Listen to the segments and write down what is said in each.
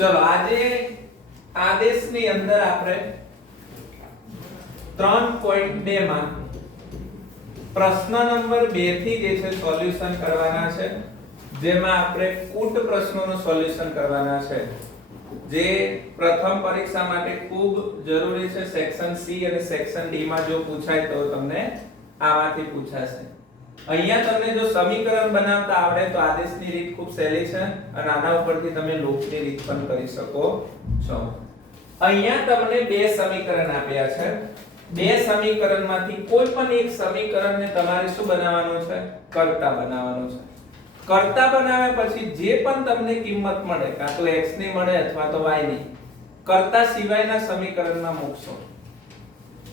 ચલો આજે આદેશની અંદર આપણે 3.2 માં પ્રશ્ન નંબર 2 થી જે છે સોલ્યુશન કરવાના છે, જેમાં આપણે કુટ પ્રશ્નોનું સોલ્યુશન કરવાના છે, જે પ્રથમ પરીક્ષા માટે ખૂબ જરૂરી છે. સેક્શન સી અને સેક્શન ડી માં જો પૂછાય તો તમને આમાંથી પૂછાશે. અહીંયા તમને જો સમીકરણ બનાવતા આવડે તો આદેશની રીત ખૂબ સહેલી છે અને આના ઉપરથી તમે લૂપની રીત પણ કરી શકો છો. અહીંયા તમને બે સમીકરણ આપ્યા છે. બે સમીકરણમાંથી કોઈ પણ એક સમીકરણને તમારે શું બનાવવાનું છે? કર્તા બનાવવાનું છે. કર્તા બનાવ્યા પછી જે પણ તમને કિંમત મળે, કાં તો x ની મળે અથવા તો y ની, કર્તા સિવાયના સમીકરણમાં મૂકશો.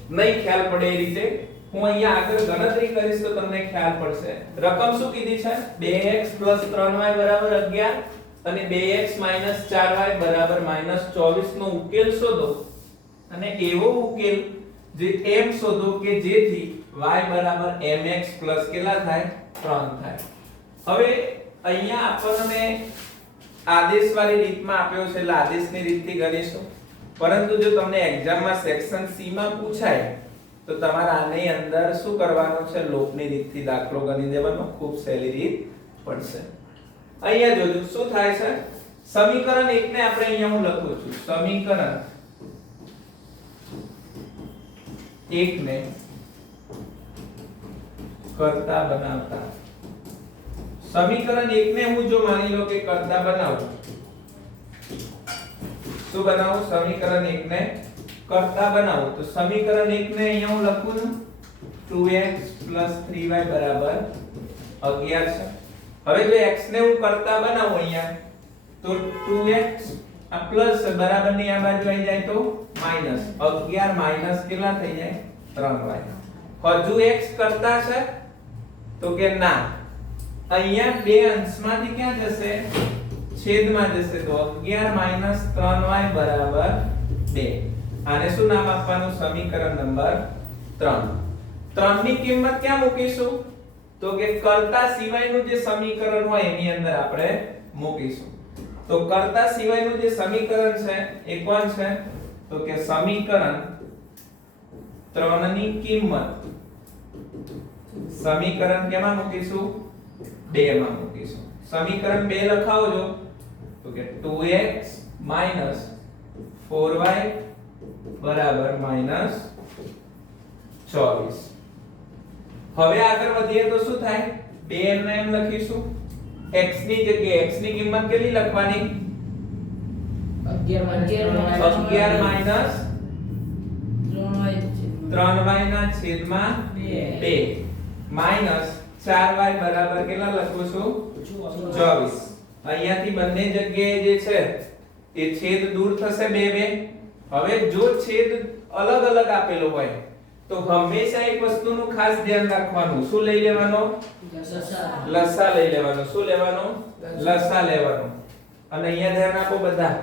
નહીં ખ્યાલ પડે એ રીતે હું અહીંયા આગળ ગણતરી કરીશ તો તમને ખ્યાલ પડશે. રકમ શું કીધી છે? 2x 3y 11 અને 2x 4y 24 નો ઉકેલ શોધો અને એવો ઉકેલ જે એમ શોધો કે જેથી y mx કેટલા થાય? 3 થાય. હવે અહીંયા આપણને આદેશવાળી રીતમાં આપ્યો છે એટલે આદેશની રીતથી ગણીશું. પરંતુ જો તમને એક્ઝામમાં સેક્શન સી માં પૂછાય તો તમારે આની અંદર શું કરવાનું છે? લોપની રીતથી દાખલો ગણી દેવાનો. ખૂબ સહેલી રીત પડશે. અહીંયા જોજો શું થાય છે. સમીકરણ 1 ને આપણે અહીંયા હું લખું છું. સમીકરણ 1 ને કર્તા બનાવતા. સમીકરણ 1 ને હું જો માની લો કે કર્તા બનાવું, શું બનાવું? સમીકરણ 1 ને કર્તા બનાવું તો સમીકરણ 1 ને અહીંયા હું લખું છું 2x 3y 11 છે. હવે જો x ને હું કર્તા બનાવું અહીંયા તો 2x આ પ્લસ બરાબર ની આ બાજુ આવી જાય તો માઈનસ 11 માઈનસ કેટલા થઈ જાય? 3y. હજુ x કર્તા છે તો કે ના, અહીંયા બે અંશમાંથી ક્યાં જશે? છેદમાં જશે. તો 11 3y 2. આને શું નામ આપવાનું? સમીકરણ નંબર 3. 3 ની કિંમત ક્યાં મૂકીશું? તો કે કર્તા સિવાયનું જે સમીકરણ હોય એની અંદર આપણે મૂકીશું. તો કર્તા સિવાયનું જે સમીકરણ છે એ કોણ છે? તો કે સમીકરણ 3 ની કિંમત સમીકરણ કેમાં મૂકીશું? 2 માં મૂકીશું. સમીકરણ 2 લખાવજો તો કે 2x 4y -24. હવે આગળ વધીએ તો શું થાય? 2 ને એમ લખીશું. x ની જગ્યાએ x ની કિંમત કેટલી લખવાની? 3y ના છેદમાં 2 માઈનસ 4y બરાબર કેટલા લખું છું? 24. અહીંયાથી બંને જગ્યાએ જે છે એ છેદ દૂર થશે 2 હવે જો છેદ અલગ અલગ આપેલો હોય તો હંમેશા એક વસ્તુનું ખાસ ધ્યાન રાખવાનું. શું લઈ લેવાનો? લસા લઈ લેવાનો. શું લેવાનો? લસા લેવાનો. અને અહીંયા ધ્યાન આપો બધા.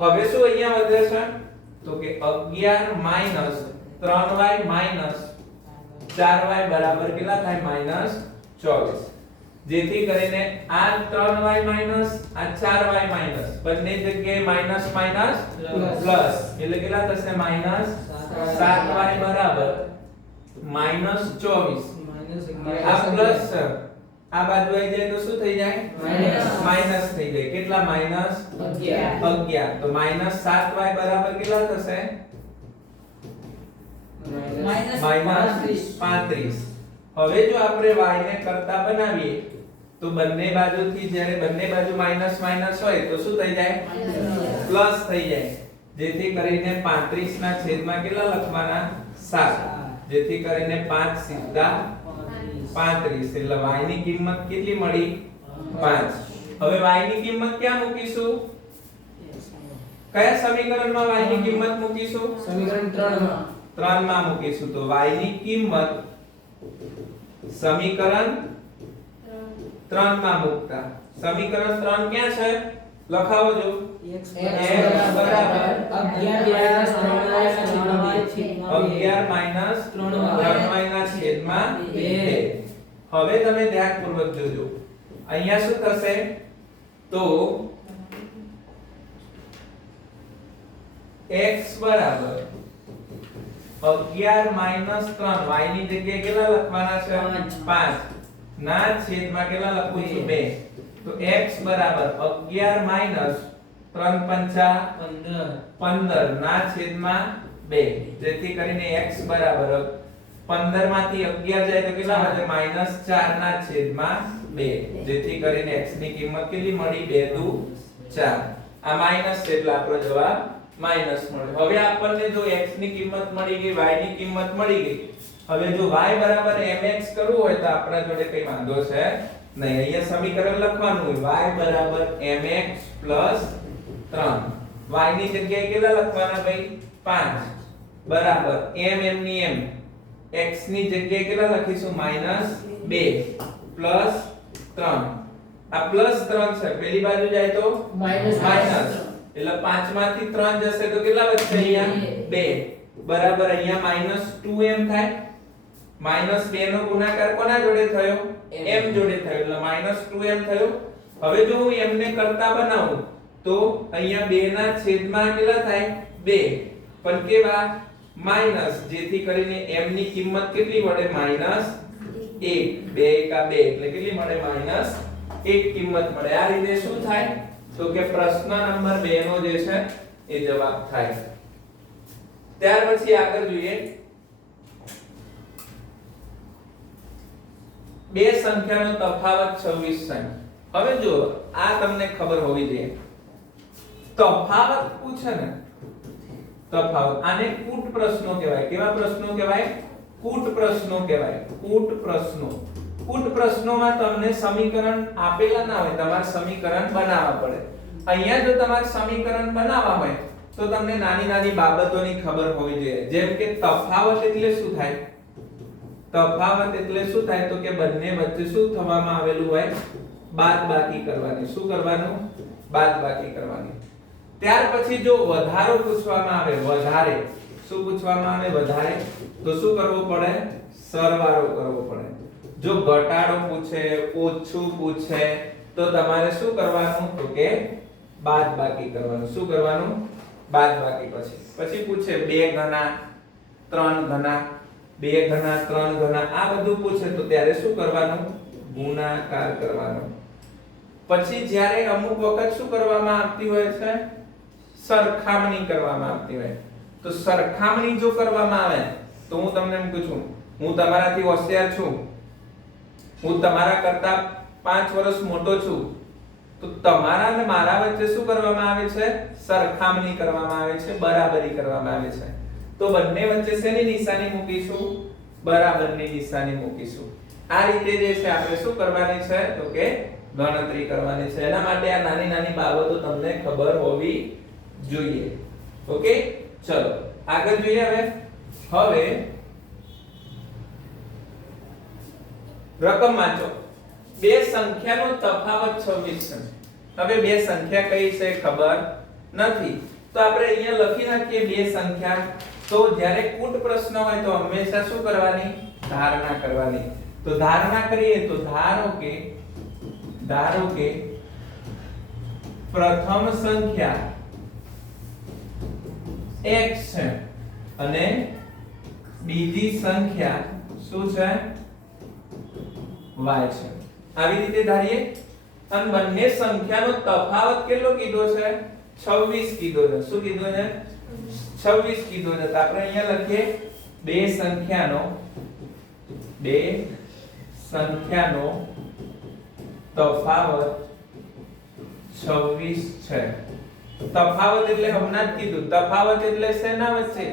હવે શું અહીંયા વધે છે? તો કે 11 3y 4y બરાબર કેટલા થાય? -24. જેથી કરીને આ 3y માઈનસ આ 4y માઈનસ બંને જગ્યાએ માઈનસ માઈનસ પ્લસ એટલે કેટલા થશે? -7y બરાબર -24. આ પ્લસ આ બાજુ આવી જાય તો શું થઈ જાય? માઈનસ થઈ જાય. કેટલા? -11. તો -7y બરાબર કેટલા થશે? -35. હવે જો આપણે y ને કરતા બનાવીએ તો બંને બાજુથી જ્યારે બંને બાજુ માઈનસ માઈનસ હોય તો શું થઈ જાય? પ્લસ થઈ જાય. જેથી કરીને 35 ના છેદમાં કેટલા લખવાના? 7. જેથી કરીને 5 સીધા 35. એટલે y ની કિંમત કેટલી મળી? 5. હવે y ની કિંમત ક્યાં મૂકીશું? કયા સમીકરણમાં y ની કિંમત મૂકીશું? સમીકરણ 3 માં. 3 માં મૂકીશું. તો y ની કિંમત સમીકરણ 3 માં મૂકતા. સમીકરણ 3 ક્યાં છે? લખાવો જો. x બરાબર 11 3y ના છેદમાં 2. હવે તમે ધ્યાનપૂર્વક જોજો. અહીંયા શું થશે? તો x બરાબર 11 માઈનસ 3 y ની જગ્યાએ કેટલા લખવાના છે? 5 ના છેદમાં કેટલા લખું છું? 2. તો x બરાબર 11 માઈનસ 3 પંચા 15 ના છેદમાં 2, જેથી કરીને x બરાબર 15 માંથી 11 જાય તો કેટલા વધે? -4 ના છેદમાં 2, જેથી કરીને x ની કિંમત કેટલી મળી? 2 દુ 4. આ માઈનસ છે એટલે આપણો જવાબ માઈનસ મળ્યો. હવે આપણને જો x ની કિંમત મળી ગઈ, y ની કિંમત મળી ગઈ. હવે જો y બરાબર mx કરવું હોય તો આપણા જોડે કઈ વાંધો છે નહીં. અહીંયા સમીકરણ લખવાનું હોય y બરાબર mx 3. y ની જગ્યાએ કેટલા લખવાના ભાઈ? 5 બરાબર m ની m, x ની જગ્યાએ કેટલા લખીશું? -2 3. આ +3 છે, પેલી બાજુ જાય તો માઈનસ. એટલે 5 માંથી 3 જશે તો કેટલા વધશે? અહીંયા 2 બરાબર અહીંયા -2m થાય. -2 નો ગુણાકાર કોના જોડે થયો? m જોડે થયો, એટલે -2m થયો. હવે જો હું m ને કરતા બનાવું તો અહીંયા 2 ના છેદમાં કેટલા થાય? 2. પણ કેવા? માઈનસ, જેથી કરીને m ની કિંમત કેટલી મળે? -1. 2 એકા 2 એટલે કેટલી મળે? -1 કિંમત મળે. આ રીતે શું થાય? તો કે પ્રશ્ન નંબર 2 નો જે છે એ જવાબ થાય. ત્યાર પછી આગળ જોઈએ, બે સંખ્યાનો તફાવત 26 છે. હવે જો આ તમને ખબર હોવી જોઈએ, તફાવત પૂછે ને, તફાવત, આને કૂટ પ્રશ્નો કહેવાય. કેવા પ્રશ્નો કહેવાય? કૂટ પ્રશ્નો કહેવાય. કૂટ પ્રશ્નો. કૂટ પ્રશ્નોમાં તમને સમીકરણ આપેલા ના હોય, તમારે સમીકરણ બનાવવા પડે. અહીંયા જો તમારે સમીકરણ બનાવવા હોય તો તમને નાની નાની બાબતોની ખબર હોવી જોઈએ. જેમ કે તફાવત એટલે શું થાય? તફાવત એટલે શું થાય? તો કે બંને વચ્ચે શું થવામાં આવેલું હોય? બાદબાકી કરવાની. શું કરવાનું? બાદબાકી કરવાની. ત્યાર પછી જો વધારો પૂછવામાં આવે, વધારે, શું પૂછવામાં આવે? વધારે, તો શું કરવું પડે? સરવાળો કરવો પડે. જો ઘટાડો પૂછે, ઓછું પૂછે તો તમારે શું કરવાનું? તો કે બાદબાકી કરવાનું. શું કરવાનું? બાદબાકી. પછી પૂછે 2 ગણા 3 ગણા, 2 ગણા 3 ગણા, આ બધું પૂછે તો ત્યારે શું કરવાનું? ગુણાકાર કરવાનો. પછી જ્યારે અમુક વખત શું કરવામાં આવતી હોય છે? સરખામણી કરવામાં આવતી હોય. તો સરખામણી જો કરવામાં આવે તો હું તમને એમ પૂછું, હું તમારાથી હોશિયાર છું, હું તમારા કરતા 5 વર્ષ મોટો છું, તો તમારા અને મારા વચ્ચે શું કરવામાં આવે છે? સરખામણી કરવામાં આવે છે, બરાબરી કરવામાં આવે છે. તો બંને વચ્ચે શેની નિશાની મૂકીશું? બરાબરની નિશાની મૂકીશું. આ રીતે જે છે આપણે શું કરવાની છે? તો કે ગણતરી કરવાની છે. એના માટે આ નાની નાની બાબતો તમને ખબર હોવી જોઈએ. ઓકે, ચલો આગળ જોઈએ. હવે રકમ વાંચો. બે સંખ્યાનો તફાવત 26 છે. હવે બે સંખ્યા કઈ છે ખબર નથી, તો આપણે અહીંયા લખી નાખીએ બે સંખ્યા. તો જ્યારે કૂટ પ્રશ્ન હોય તો હંમેશા શું કરવાની? ધારણા કરવાની. તો ધારણા કરીએ તો ધારો કે પ્રથમ સંખ્યા x છે અને બીજી સંખ્યા શું છે? y છે. આવી રીતે ધારીએ અને બંને સંખ્યાનો તફાવત કેટલો કીધો છે? 26 કીધો છે. શું કીધો છે? 26 કીધો છે. તો આપણે અહીંયા લખીએ બે સંખ્યાનો તફાવત 26 છે. તફાવત એટલે હમણાં જ કીધું, તફાવત એટલે શેના વચ્ચે?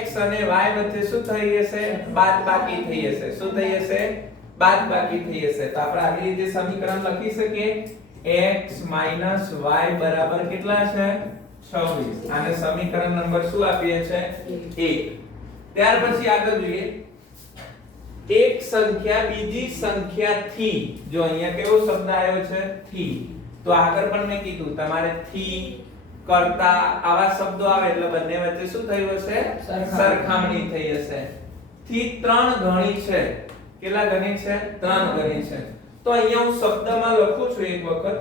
x અને y વચ્ચે શું થઈ હશે? બાદબાકી થઈ હશે. શું થઈ હશે? બાદબાકી થઈ હશે. તો આપણે આવી રીતે સમીકરણ લખી શકીએ x y બરાબર કેટલા છે? 26. આને સમીકરણ નંબર શું આપીએ છે? 1. ત્યાર પછી આગળ જોઈએ, એક સંખ્યા બીજી સંખ્યાથી, જો અહીંયા કેવો શબ્દ આવ્યો છે? થી. તો આગળ પણ મેં કીધું તમારે થી, કરતા આવા શબ્દો આવે એટલે બંને વચ્ચે શું થયું હશે? સરખામણી થઈ હશે. થી 3 ગણી છે. કેટલા ગણી છે? 3 ગણી છે. તો અહીંયા હું શબ્દમાં લખું છું એક વખત,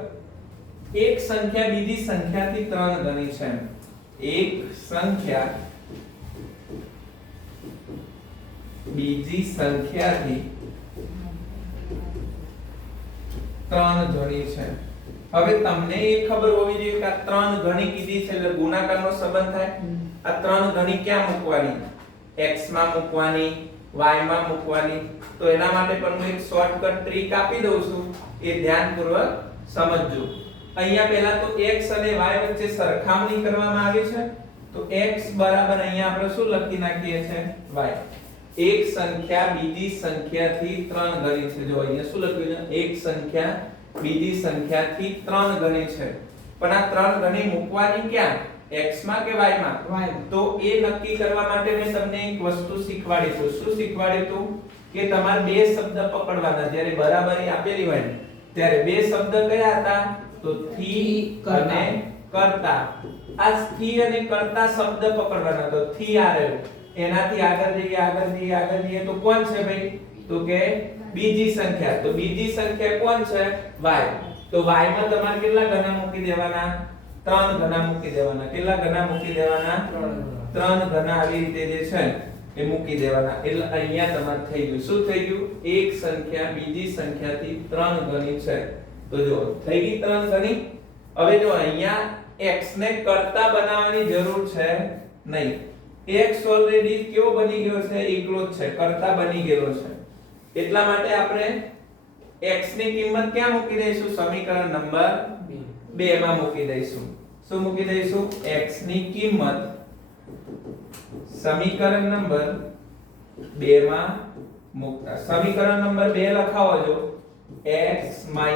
એક સંખ્યા બીજી સંખ્યાથી 3 ગણી છે. એક સંખ્યા બીજી સંખ્યાથી 3 ગણી છે. હવે તમને એ ખબર હોવી જોઈએ કે આ 3 ગણી કીધી છે એટલે ગુણાકારનો સંબંધ થાય. આ 3 ગણી ક્યાં મૂકવાની? x માં મૂકવાની, y માં મૂકવાની. તો એના માટે પણ હું એક શોર્ટકટ ટ્રીક આપી દઉં છું, એ ધ્યાનપૂર્વક સમજજો. અહીંયા પહેલા તો x અને y વચ્ચે સરખામણી કરવામાં આવી છે. તો x બરાબર અહીંયા આપણે શું લખી નાખીએ છે? y. એક સંખ્યા બીજી સંખ્યાથી 3 ગણી છે. જો અહીંયા શું લખ્યું છે? એક સંખ્યા બીજી સંખ્યાથી 3 ગણી છે. પણ આ 3 ગણી મૂકવાની ક્યાં? x માં કે y માં? તો એ નક્કી કરવા માટે મેં તમને એક વસ્તુ શીખવાડી છું. શું શીખવાડ્યું હતું? કે તમારે બે શબ્દ પકડવાના. જ્યારે બરાબરી આપેલી હોય ત્યારે બે શબ્દ કયા હતા? તો થી અને કરતા. આ થી અને કરતા શબ્દ પકડવાના. તો થી આ રહ્યો, એનાથી આગળ જઈએ તો કોણ છે ભાઈ? તો કે બીજી સંખ્યા. તો બીજી સંખ્યા કોણ છે? y. તો y માં તમારે કેટલા ગણા મૂકી દેવાના? 3 ગણા મૂકી દેવાના. કેટલા ગણા મૂકી દેવાના? 3 ગણા આવી રીતે જે છે એ મૂકી દેવાના. એટલે અહીંયા તમારે થઈ ગયું. શું થઈ ગયું? એક સંખ્યા બીજી સંખ્યાથી 3 ગણી છે. તો જો થઈ ગઈ 3 ગણી. હવે જો અહીંયા x ને કરતા બનાવવાની જરૂર છે નહીં. x ઓલરેડી કેવો બની ગયો છે? એકલો જ છે, કરતા બની ગયો છે. એટલા માટે આપણે x ની કિંમત ક્યાં મૂકી દઈશું? સમીકરણ નંબર 2 માં મૂકી દઈશું. શું મૂકી દઈશું? x ની કિંમત સમીકરણ નંબર 2 માં મૂકતા. સમીકરણ નંબર 2 લખાવો જો. x y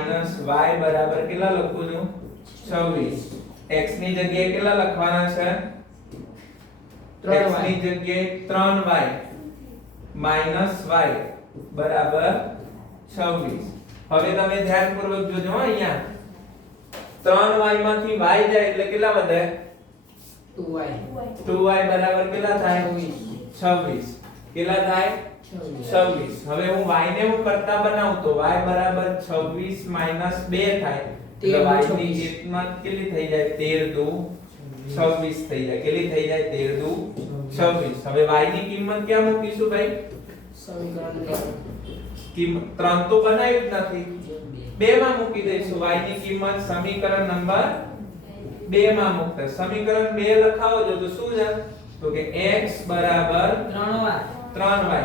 બરાબર કેટલા લખું છું? 26. x ની જગ્યાએ કેટલા લખવાના છે? x ની જગ્યાએ 3y માઈનસ y બરાબર 26. હવે તમે ધ્યાનપૂર્વક જોજો અહીંયા. 3y માંથી y જાય એટલે કેટલા વધે? 2y બરાબર કેટલા થાય? 26. કેટલા થાય? 26. હવે હું y ને હું કરતા બનાવું તો y બરાબર 26 માઈનસ 2 થાય. એટલે y ની કિંમત કેટલી થઈ જાય? 13 દુ 26 થઈ જાય. કેટલી થઈ જાય? 13 દુ 26. હવે y ની કિંમત ક્યાં મૂકીશું ભાઈ? કિંમત 3 તો બનાવ્યું જ નથી, 2 માં મૂકી દઈશું. y ની કિંમત સમીકરણ નંબર 2 માં મૂકતા. સમીકરણ 2 લખાવો જો તો શું છે? તો કે x બરાબર 3y.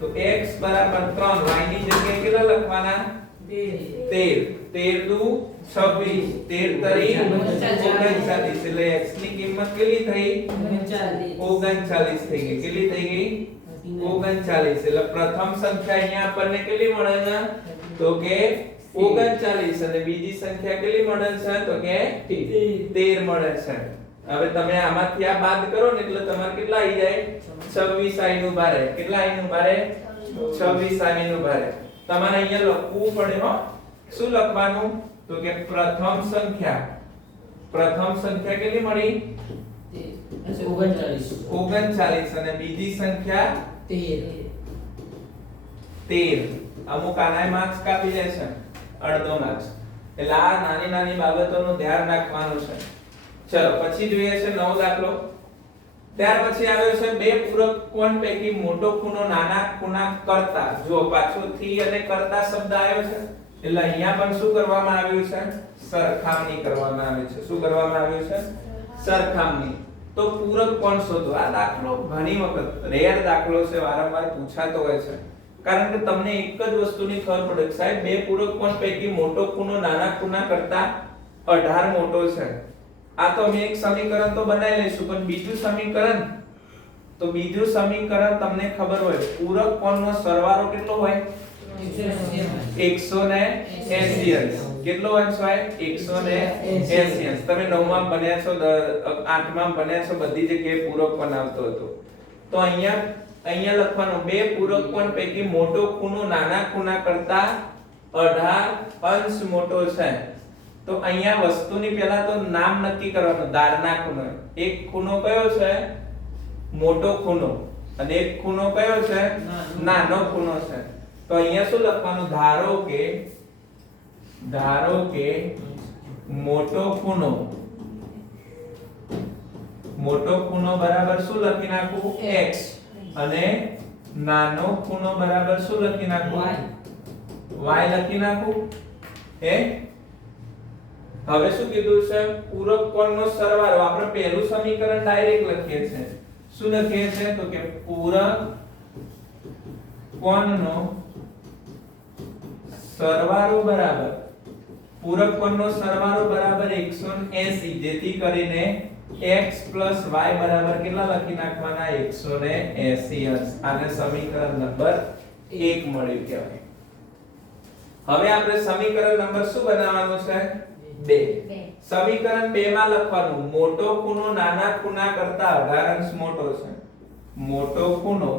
તો x બરાબર 3, y ની જગ્યાએ કેટલા લખવાના? 13. 13 દુ 26, 13 તરી 39. એટલે x ની કિંમત કેટલી થઈ? 39 થઈ ગઈ. કેટલી થઈ ગઈ? 39. એટલે પ્રથમ સંખ્યા અહીંયા આપણને કેટલી મળે છે? તો કે 39. અને બીજી સંખ્યા કેટલી મળે છે? તો કે 13 મળે છે. હવે તમે આમાંથી આ બાદ કરો ને એટલે તમારે કેટલા આવી જાય? 26 આઈનું બારે. કેટલા આઈનું બારે? 26 આઈનું બારે. તમારે અહીંયા લખવું પડે હો. શું લખવાનું? તો કે પ્રથમ સંખ્યા કેટલી મળી? 39. અને બીજી સંખ્યા 13. અમુક આનાય માર્ક્સ કાપી જાય છે, અડધો માર્ક્સ. એટલે આ નાની નાની બાબતોનું ધ્યાન રાખવાનું છે. ચલો પછી જોઈએ છે 9 દાખલો. ત્યાર પછી આવ્યો છે બે પૂરક કોણ પૈકી મોટો ખૂણો નાના ખૂણા કરતા. જો પાછો થી અને કરતા શબ્દ આવ્યો છે એટલે અહીંયા પણ શું કરવામાં આવ્યું છે? સરખામણી કરવામાં આવી છે. શું કરવામાં આવ્યું છે? સરખામણી. તો પૂરક કોણ શોધો. આ દાખલો ઘણી વખત રેર દાખલો છે, વારંવાર પૂછાતો હોય છે. કારણ કે તમને એક જ વસ્તુની ખબર પડે કે સાહેબ બે પૂરક કોણ પૈકી મોટો ખૂણો નાના ખૂણા કરતા 18 મોટો છે. આ તો અમે એક સમીકરણ તો બનાવી લઈશું, પણ બીજું સમીકરણ તમને ખબર હોય પૂરક કોણનો સરવાળો કેટલો હોય? 180. કેટલો અંશ હોય? 180. તમે 9 માં ભણ્યા છો, 8 માં ભણ્યા છો, બધી જગ્યાએ પૂરક કોણ આવતો હતો. તો અહીંયા લખવાનું બે પૂરક કોણ પૈકી મોટો ખૂણો નાના ખૂણા કરતા 18 અંશ મોટો છે. તો અહીંયા વસ્તુની પહેલા તો નામ નક્કી કરવાનું. ધારના ખૂણો. એક ખૂણો કયો છે? મોટો ખૂણો. અને એક ખૂણો કયો છે? નાનો ખૂણો છે. તો અહીંયા શું લખવાનું? ધારો કે મોટો ખૂણો મોટો ખૂણો બરાબર શું લખી નાખું x અને નાનો ખૂણો બરાબર શું લખી નાખું y લખી નાખું એ હવે શું કીધું છે પૂરક કોણનો સરવાળો આપણે પહેલું સમીકરણ ડાયરેક્ટ લખીએ છીએ શું લખીએ છીએ તો કે પૂરક કોણનો સરવાળો બરાબર પૂરક કોણનો સરવાળો બરાબર 180 જેથી કરીને x y બરાબર કેટલા લખી નાખવાના 180 અંશ આને સમીકરણ નંબર 1 મળ્યું કહેવાય હવે આપણે સમીકરણ નંબર શું બનાવવાનું છે 2 સમીકરણ 2 માં લખવાનું મોટો ખૂણો નાના ખૂણા કરતા 18 અંશ મોટો છે મોટો ખૂણો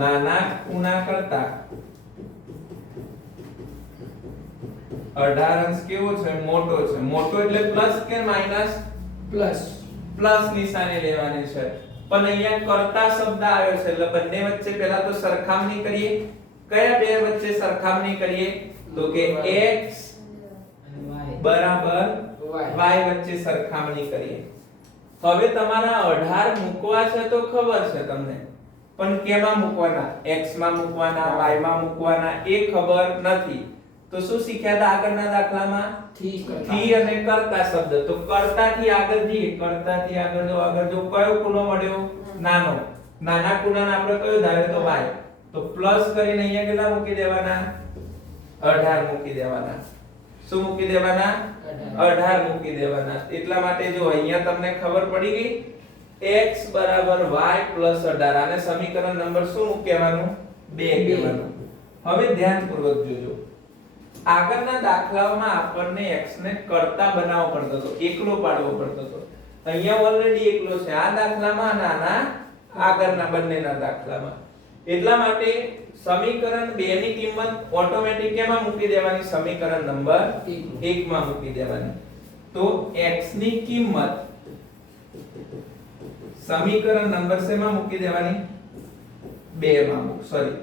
નાના ખૂણા કરતા 18 અંશ કેવો છે મોટો એટલે પ્લસ કે માઈનસ પ્લસ નિશાની લેવાની છે પણ અહીંયા કરતા શબ્દ આવ્યો છે એટલે બંને વચ્ચે પહેલા તો સરખામણી કરીએ કયા બે વચ્ચે સરખામણી કરીએ તો કે x બરાબર y વચ્ચે સરખામણી કરીએ હવે તમારા 18 મૂકવા છે તો ખબર છે તમને પણ કેમાં મૂકવાના x માં મૂકવાના y માં મૂકવાના એ ખબર નથી તો શું શીખ્યા હતા આગળના દાખલામાં થી અને કરતા શબ્દ તો કરતા થી આગળ જઈએ કરતાથી આગળ જો કયો ખૂણો મળ્યો નાના ખૂણાને આપણે કયો ધાર્યો તો y તો પ્લસ કરીને અહીંયા કેટલા મૂકી દેવાના 18 મૂકી દેવાના શું મૂકી દેવાના 18 મૂકી દેવાના એટલા માટે જો અહીંયા તમને ખબર પડી ગઈ x બરાબર y 18 આને સમીકરણ નંબર શું કહેવાનું 2 કહેવાનું હવે ધ્યાનપૂર્વક જોજો આગળના દાખલાઓમાં આપણને x ને કરતા બનાવવો પડતો હતો એકલો પાડવો પડતો હતો અહીંયા ઓલરેડી એકલો છે આ દાખલામાં નાના આગળના બંનેના દાખલામાં એટલા માટે સમીકરણ 2 ની કિંમત ઓટોમેટિક કેમાં મૂકી દેવાની સમીકરણ નંબર 1 માં મૂકી દેવાની તો x ની કિંમત સમીકરણ નંબર શેમાં મૂકી દેવાની 2 માં સોરી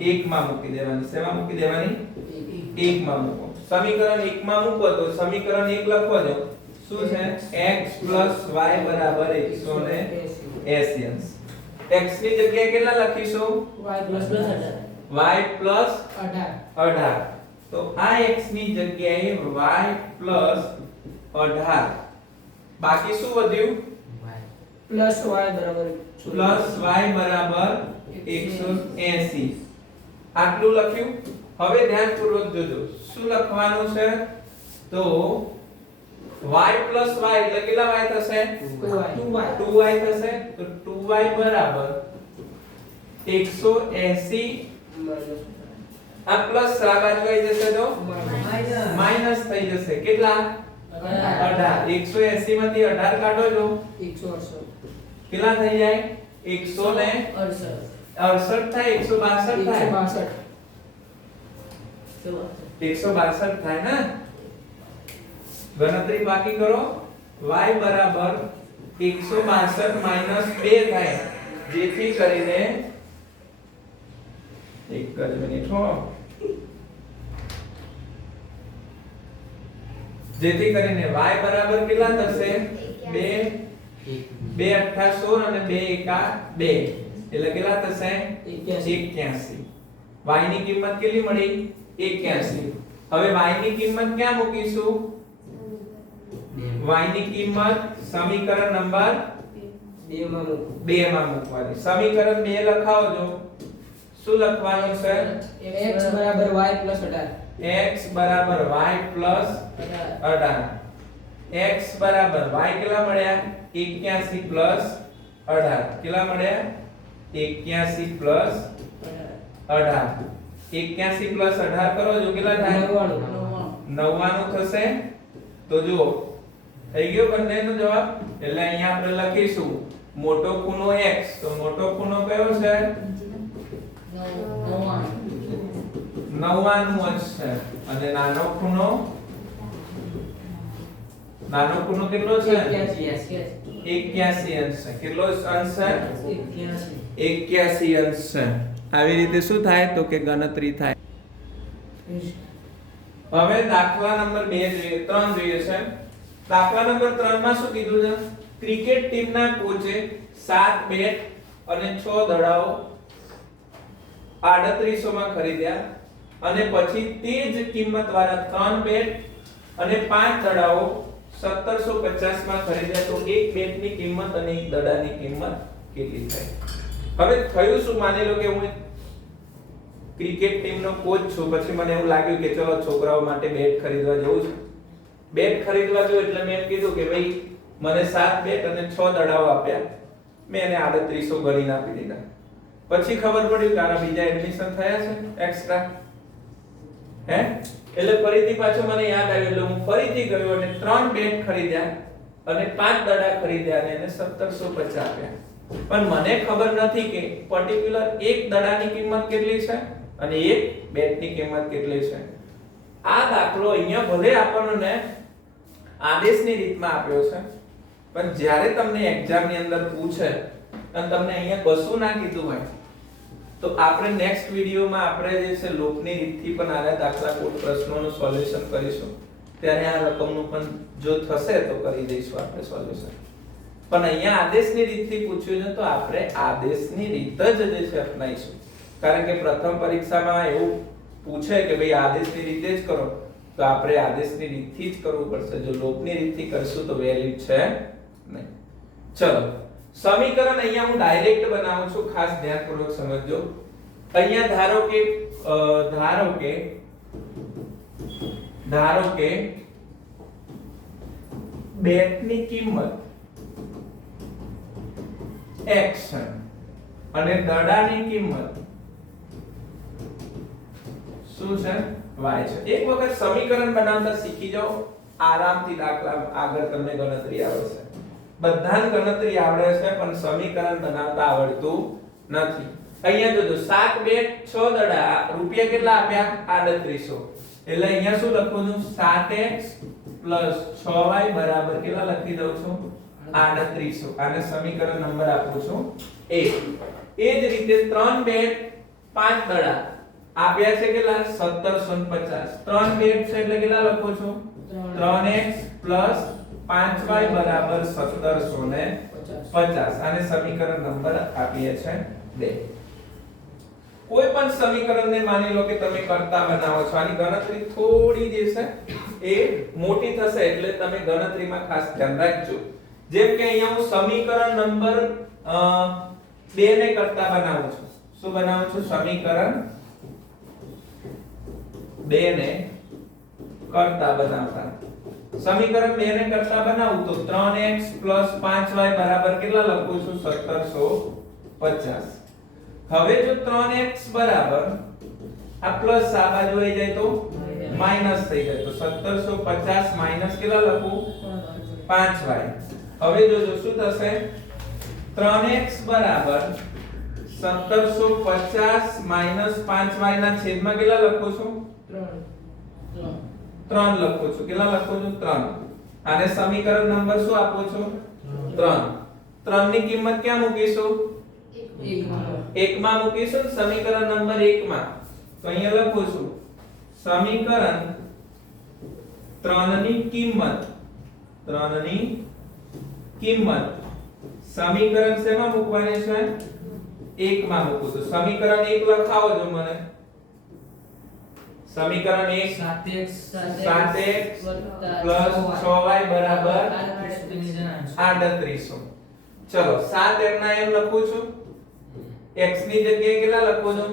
1 માં મૂકી દેવાની શેમાં મૂકી દેવાની 1 માં મૂકો સમીકરણ 1 માં મૂકો તો સમીકરણ 1 લખો જો શું છે x y બરાબર 180 અંશ x ની જગ્યાએ કેટલા લખીશું y પ્લસ 18 તો આ x ની જગ્યાએ y પ્લસ 18 બાકી શું વધ્યું પ્લસ y બરાબર 180 આટલું લખ્યું હવે ધ્યાનપૂર્વક જોજો શું લખવાનું છે તો y plus y એટલે કેટલા y થશે 2y થશે તો 2y બરાબર 180 આ પ્લસ આ બાજુ આવી જશે તો માઈનસ થઈ જશે કેટલા 18 180 માંથી 18 કાઢો જો 168 કેટલા થઈ જાય 168 થાય 162 થાય 162 થાય ને ગણતરી બાકી કરો y બરાબર 162 માઈનસ 2 થાય જેથી કરીને એક જ મિનિટ હો જેથી કરીને y બરાબર કેટલા થશે 2 8 16 અને 2 1 2 એટલે કેટલા થશે 81 y ની કિંમત કેટલી મળી 81 હવે y ની કિંમત ક્યાં મૂકીશું y ની કિંમત સમીકરણ નંબર 2 માં મૂકવાની સમીકરણ 2 લખાવજો શું લખવાનું છે x બરાબર y plus 18 x બરાબર y plus 18 x બરાબર y કેટલા મળ્યા 81 plus 18 કેટલા મળ્યા 81 plus 18 81 plus 18 કરો જો કેટલા થાય 99 થશે તો જુઓ થઈ ગયો બંનેનો જવાબ એટલે અહીંયા આપણે લખીશું મોટો ખૂણો x તો મોટો ખૂણો કયો છે 99 અંશ છે અને નાનો ખૂણો કેટલો છે 81 અંશ છે કેટલો અંશ છે 81 અંશ છે આવી રીતે શું થાય તો કે ગણતરી થાય હવે દાખલા નંબર 2 જોઈએ 3 જોઈએ છે દાખલા નંબર 3 માં શું કીધું છે? ક્રિકેટ ટીમના કોચે 7 બેટ અને 6 દડાઓ 3800 માં ખરીદ્યા અને પછી તે જ કિંમત વાળા 3 બેટ અને 5 દડાઓ 1750 માં ખરીદ્યા. તો એક બેટની કિંમત અને એક દડાની કિંમત કેટલી થાય? હવે થયું શું? માની લો કે હું ક્રિકેટ ટીમનો કોચ છું, પછી મને એવું લાગ્યું કે ચલો છોકરાઓ માટે બેટ ખરીદવા જવું છે. બેટ ખરીદવા ગયો એટલે મેં કીધું કે ભાઈ મને 7 બેટ અને 6 દડાઓ આપ્યા. મેં એને 3800 ગણીને આપી દીધા. પછી ખબર પડી કે આના બીજા એડમિશન થયા છે એક્સ્ટ્રા. એટલે ફરીથી પાછું મને યાદ આવ્યું એટલે હું ફરીથી ગયો અને 3 બેટ ખરીદ્યા અને 5 દડા ખરીદ્યા અને એને 1750 આપ્યા. પણ મને ખબર નથી કે પર્ટિક્યુલર એક દડાની કિંમત કેટલી છે અને એક બેટની કિંમત કેટલી છે. આ દાખલો અહીંયા ભલે આપણને આદેશની રીતમાં આપ્યો છે, પણ જ્યારે તમને એક્ઝામની અંદર પૂછે અને તમને અહીંયા કશું ના કીધું હોય તો આપણે નેક્સ્ટ વિડિયોમાં આપણે જે છે લોકની રીતથી પણ આના દાખલા કોડ પ્રશ્નોનું સોલ્યુશન કરીશું. ત્યારે આ રકમનું પણ જો થશે તો કરી દઈશું આપણે સોલ્યુશન. પણ અહીંયા આદેશની રીતથી પૂછ્યું છે તો આપણે આદેશની રીત જ જે છે અપનાવીશું. કારણ કે પ્રથમ પરીક્ષામાં એવું પૂછે કે ભાઈ આદેશની રીતે જ કરો તો આપણે આદેશની રીતથી જ કરવું પડશે. જો લોકની રીતથી કરશું તો વેલિડ છે નહીં. ચલો સમીકરણ અહીંયા હું ડાયરેક્ટ બનાવું છું, ખાસ ધ્યાનપૂર્વક સમજજો. અહીંયા ધારો કે બેટની કિંમત x છે અને દડાની કિંમત શું છે? y છે. એક વખત સમીકરણ બનાવતા શીખી જાઓ, આરામથી દાખલા આગળ તમને ગણતરી આવશે. બધાને ગણતરી આવડે છે પણ સમીકરણ બનાવતા આવડતું નથી. અહીંયા જોજો 7 બેટ 6 દડા રૂપિયા કેટલા આપ્યા? 3800. એટલે અહીંયા શું લખું છું? 7x 6y બરાબર કેટલા લખી દઉં છું? 3800. આને સમીકરણ નંબર આપું છું 1. એ જ રીતે 3 બેટ 5 દડા આપ્યા છે કેટલા? 1750. 3 બેટ છે એટલે કેટલા લખું છું? 3x 5y બરાબર 1750. આને સમીકરણ નંબર આપીએ છે 2. કોઈ પણ સમીકરણને માની લો કે તમે કરતા બનાવો છો, આની ગણતરી થોડી જે છે એ મોટી થશે એટલે તમે ગણતરીમાં ખાસ ધ્યાન રાખજો. જેમ કે અહીંયા હું સમીકરણ નંબર 2 ને કરતા બનાવું છું. શું બનાવું છું? સમીકરણ 2 ને કરતા બનાવતા. સમીકરણ 2 ને કરતા બનાવું તો 3x 5y બરાબર કેટલા લખું છું? 1750. હવે જો 3x બરાબર આ પ્લસ આ બાજુ આવી જાય તો માઈનસ થઈ જાય તો 1750 માઈનસ કેટલા લખું? 5y. હવે જોજો શું થશે? 3x બરાબર 1750 માઈનસ 5y ના છેદમાં કેટલા લખું છું? 3 લખું છું. કેટલા લખું છું? 3. આને સમીકરણ નંબર શું આપું છું? 3. 3 ની કિંમત ક્યાં મૂકીશું? 1 માં મૂકીશું. સમીકરણ નંબર 1 માં તો અહીંયા લખું છું સમીકરણ 3 ની કિંમત સમીકરણ શેમાં મૂકવાની છે? 1 માં મૂકું છું. સમીકરણ 1 લખાવો જો મને. સમીકરણ 1 7x 6y બરાબર 3800. ચલો 7 એમના એમ લખું છું. x ની જગ્યાએ કેટલા લખું છું?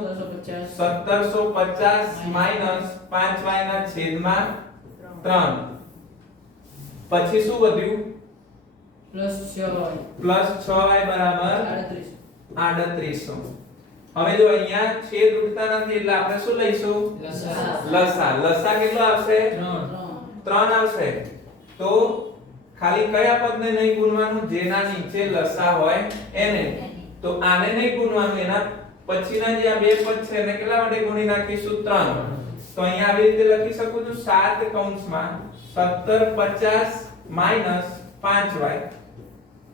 1750 માઈનસ 5y ના છેદમાં 3. પછી શું વધ્યું? પ્લસ 6y બરાબર 3800. હવે જો અહીંયા છેદ ઉડતા નથી એટલે આપણે શું લઈશું? લસા. લસા કેટલો આવશે? 3 આવશે. તો ખાલી કયા પદને નહીં ગુણવાનું? જેના નીચે લસા હોય એને. તો આને નહીં ગુણવાનું, એના પછીના જે આ બે પદ છે એને કેટલા વડે ગુણી નાખીશું? 3. તો અહીંયા આવી રીતે લખી શકું છું 7 કૌંસમાં 1750 માઈનસ 5y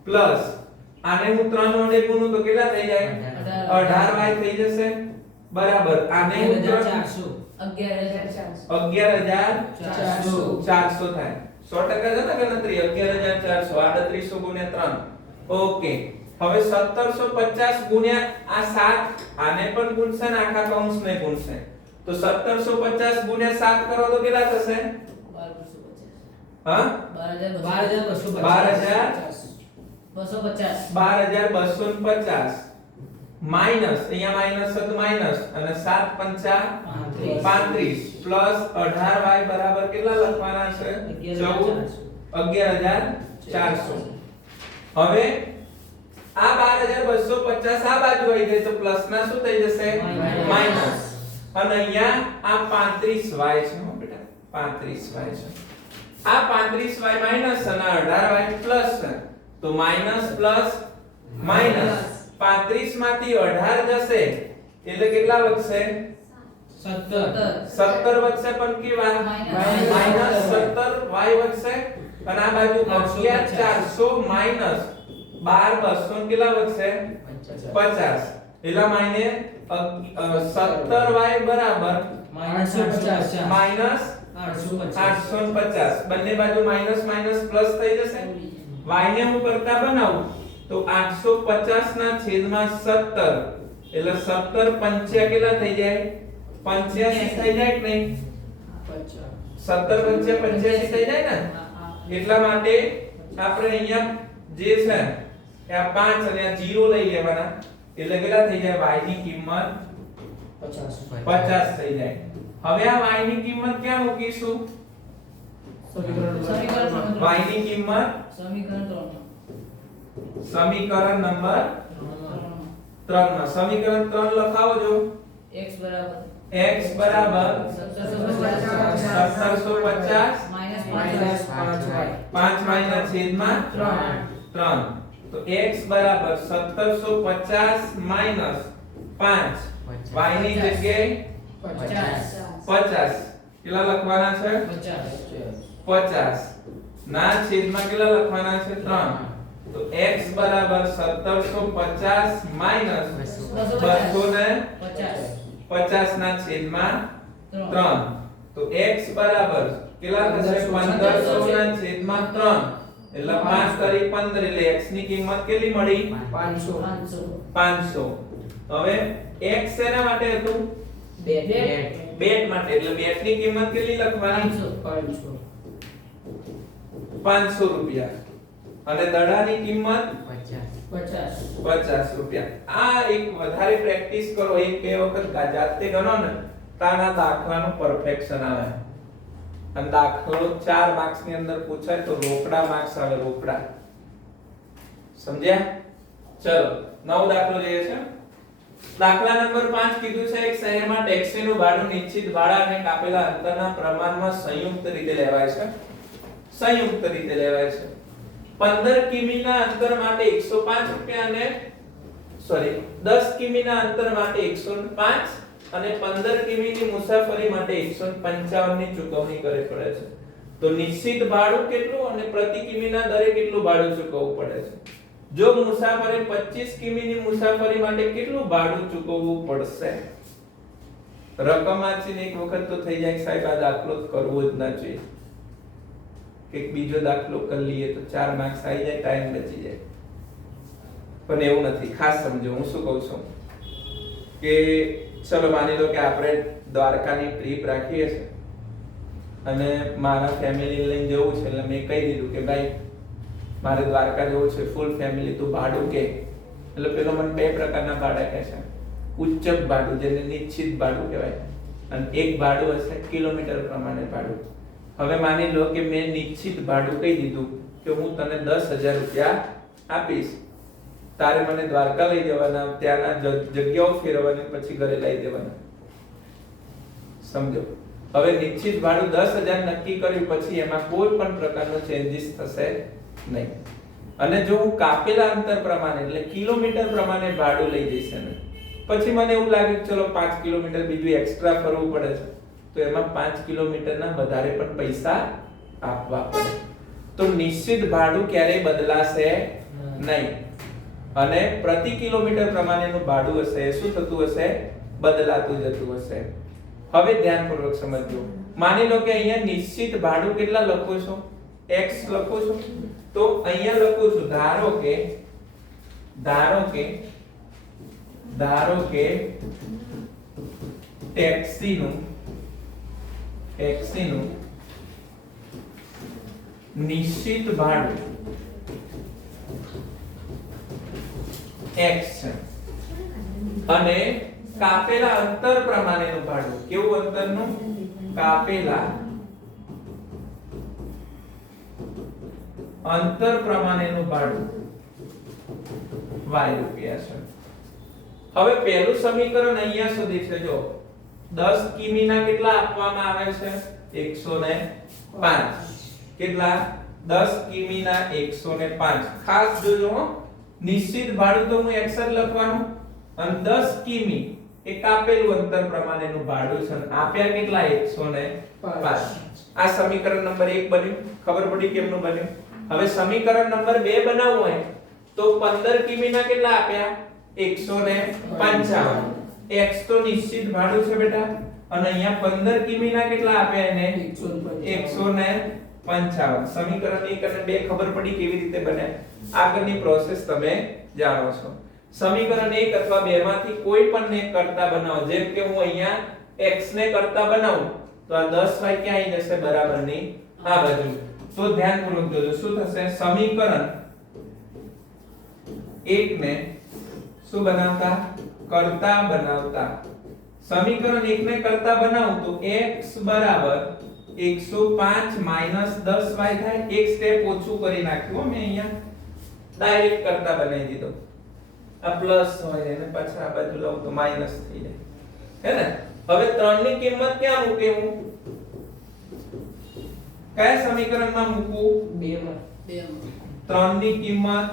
પ્લસ આને હું 3 વડે ગુણું તો કેટલા થઈ જાય? 18y થઈ જશે બરાબર. આને હું 11400 થાય. 100% છે ને ગણતરી 11400 3800 ગુણ્યા 3 ઓકે હવે 1750 ગુણ્યા આ 7 આને પણ ગુણશે ને આખા કૌંસને ગુણશે તો 1750 ગુણ્યા 7 કરો તો કેટલા થશે 1250 હા 12250 માઈનસ અહીંયા માઈનસ તો માઈનસ અને 7 પંચા 35 પ્લસ 18y બરાબર કેટલા લખવાના છે 11400 હવે આ 12250 આ બાજુ આવી જાય તો પ્લસ ના શું થઈ જશે માઈનસ અને અહીંયા આ 35y છે હો બેટા 35y છે આ 35y માઈનસ અને 18y પ્લસ છે તો માઈનસ પ્લસ માઈનસ 35 માંથી 18 જશે એટલે કેટલા વધશે 17 વધશે પણ કેવા માઈનસ 17y વધશે અને આ બાજુ 11400 માઈનસ 12200 કેટલા વધશે 50 એટલે માઈને 17y બરાબર માઈનસ 850 બંને બાજુ માઈનસ માઈનસ પ્લસ થઈ જશે y ને હું કરતા બનાવું તો 850 ના છેદમાં 17 એટલે 17 પંચ્યા કેટલા થઈ જાય 85 થઈ જાય કે નહીં 17 પંચ્યા 85 થઈ જાય ને એટલા માટે આપણે અહીંયા જે છે એ આ 5 અને આ 0 લઈ લેવાના એટલે કેટલા થઈ જાય y ની કિંમત 50 થઈ જાય હવે આ y ની કિંમત ક્યાં મૂકીશું y ની કિંમત સમીકરણ નંબર 3 માં સમીકરણ 3 લખાવો જો x બરાબર 1750 5 માઈનસ છેદમાં 3 તો x બરાબર 1750 માઈનસ 5 y ની જગ્યાએ 50 કેટલા લખવાના છે 50 ના છેદમાં કેટલા લખવાના છે 3 તો x બરાબર 1750 માઈનસ 250 ના છેદમાં 3 તો x બરાબર કેટલા થશે 1500 ના છેદમાં 3 એટલે 5 તારી 15 એટલે x ની કિંમત કેટલી મળી 500 હવે x શેના માટે હતું બેટ માટે એટલે બેટ ની કિંમત કેટલી લખવાની 500 રૂપિયા અને દડાની કિંમત 50 રૂપિયા આ એક વધારે પ્રેક્ટિસ કરો એક બે વખત જાતે ગણો ને તાના દાખલાનું પરફેક્શન આવે અને દાખલો 4 માર્ક્સ ની અંદર પૂછાય તો રોકડા માર્ક્સ આવે રોકડા સમજ્યા ચલો નવો દાખલો જોઈએ છે દાખલા નંબર 5 કીધું છે એક શહેરમાં ટેક્સીનું ભાડું નિશ્ચિત ભાડા અને કાપેલા અંતરના પ્રમાણમાં સંયુક્ત રીતે લેવાય છે 15 કિમીના અંતર માટે 105 રૂપિયા અને 10 કિમીના અંતર માટે 105 અને 15 કિમીની મુસાફરી માટે 155 ની ચૂકવણી કરવી પડે છે તો નિશ્ચિત ભાડું કેટલું અને પ્રતિ કિમીના દરે કેટલું ભાડું ચૂકવવું પડે છે જો મુસાફરી 25 કિમીની મુસાફરી માટે કેટલું ભાડું ચૂકવવું પડશે રકમ વાંચીને એક વખત તો થઈ જાય સાહેબ આ દાખલો કરવો જ ના જોઈએ એક બીજો દાખલો કરી લઈએ તો 4 માર્ક્સ આવી જાય ટાઈમ બચી જાય પણ એવું નથી ખાસ સમજો હું શું કહું છું કે ચલો માની લો કે આપણે દ્વારકાની ટ્રીપ રાખીએ છે અને મારા ફેમિલી લઈને જવું છે એટલે મેં કહી દીધું કે ભાઈ મારે દ્વારકા જવું છે ફૂલ ફેમિલી તું ભાડું કે એટલે પેલો મને બે પ્રકારના ભાડા કહે છે ઉચ્ચ ભાડું જેને નિશ્ચિત ભાડું કહેવાય અને એક ભાડું હશે કિલોમીટર પ્રમાણે ભાડું હવે માની લો કે મેં નિશ્ચિત ભાડું કહી દીધું કે હું તને 10000 રૂપિયા આપીશ તારે મને દ્વારકા લઈ જવાના ત્યાંના જગ્યાઓ ફેરવવાની પછી ઘરે લઈ દેવાના સમજો હવે નિશ્ચિત ભાડું 10000 નક્કી કર્યું પછી એમાં કોઈ પણ પ્રકારનો ચેન્જીસ થશે નહીં અને જો હું કાપેલા અંતર પ્રમાણે એટલે કિલોમીટર પ્રમાણે ભાડું લઈ જઈશ ને પછી મને એવું લાગ્યું કે ચલો 5 કિલોમીટર બીજું એક્સ્ટ્રા ફરવું પડે છે તો એમાં 5 કિલોમીટરના વધારે પણ પૈસા આપવા પડે તો નિશ્ચિત ભાડું ક્યારેય બદલાશે નહીં અને પ્રતિ કિલોમીટર પ્રમાણેનું ભાડું હશે શું થતું હશે બદલાતું જતું હશે હવે ધ્યાનપૂર્વક સમજજો માની લો કે અહીંયા નિશ્ચિત ભાડું કેટલા લખો છો x લખું છું તો અહીંયા લખું છું ધારો કે ટેક્સી નું નિશ્ચિત ભાડું x છે અને કાપેલા અંતર પ્રમાણેનું ભાડું કેવું અંતરનું કાપેલા અંતર પ્રમાણેનું ભાડું y રૂપિયા છે હવે પહેલું સમીકરણ અહીંયા સુધી છે જો 10 કિમીના કેટલા આપવામાં આવે છે 105 કેટલા 10 કિમીના 105 ખાસ જોજો હો નિશ્ચિત ભાડું તો હું x જ લખવાનું અને 10 કિમી એ કાપેલું અંતર પ્રમાણેનું ભાડું છે આપ્યા કેટલા 105 આ સમીકરણ નંબર 1 બન્યું ખબર પડી કેમનું બન્યું હવે સમીકરણ નંબર 2 બનાવવું હોય તો 15 કિમીના કેટલા આપ્યા 155 x તો નિશ્ચિત ભાડું છે બેટા અને અહીંયા 15 કિમીના કેટલા આપ્યા એને 155 સમીકરણ 1 અને 2 ખબર પડી કેવી રીતે બને આગળની પ્રોસેસ તમે જાણો છો સમીકરણ 1 અથવા 2 માંથી કોઈ પણ ને કરતા બનાવો જેમ કે હું અહીંયા x ને કરતા બનાવું તો આ 10y ક્યાં આવી જશે બરાબરની આ બાજુ તો ધ્યાનપૂર્વક જોજો શું થશે સમીકરણ 1 ને શું બનાવતા કરતા બનાવતા સમીકરણ 1 ને કરતા બનાવું તો x બરાબર 105 10y થાય એક સ્ટેપ ઓછું કરી નાખ્યું મેં અહીંયા ડાયરેક્ટ કરતા બનાવી દીધો આ પ્લસ હોય અને પછી આ બાજુ લઉં તો માઈનસ થઈ જાય હે ને હવે 3 ની કિંમત ક્યાં મૂકે હું કયા સમીકરણમાં મૂકું 2 માં 3 ની કિંમત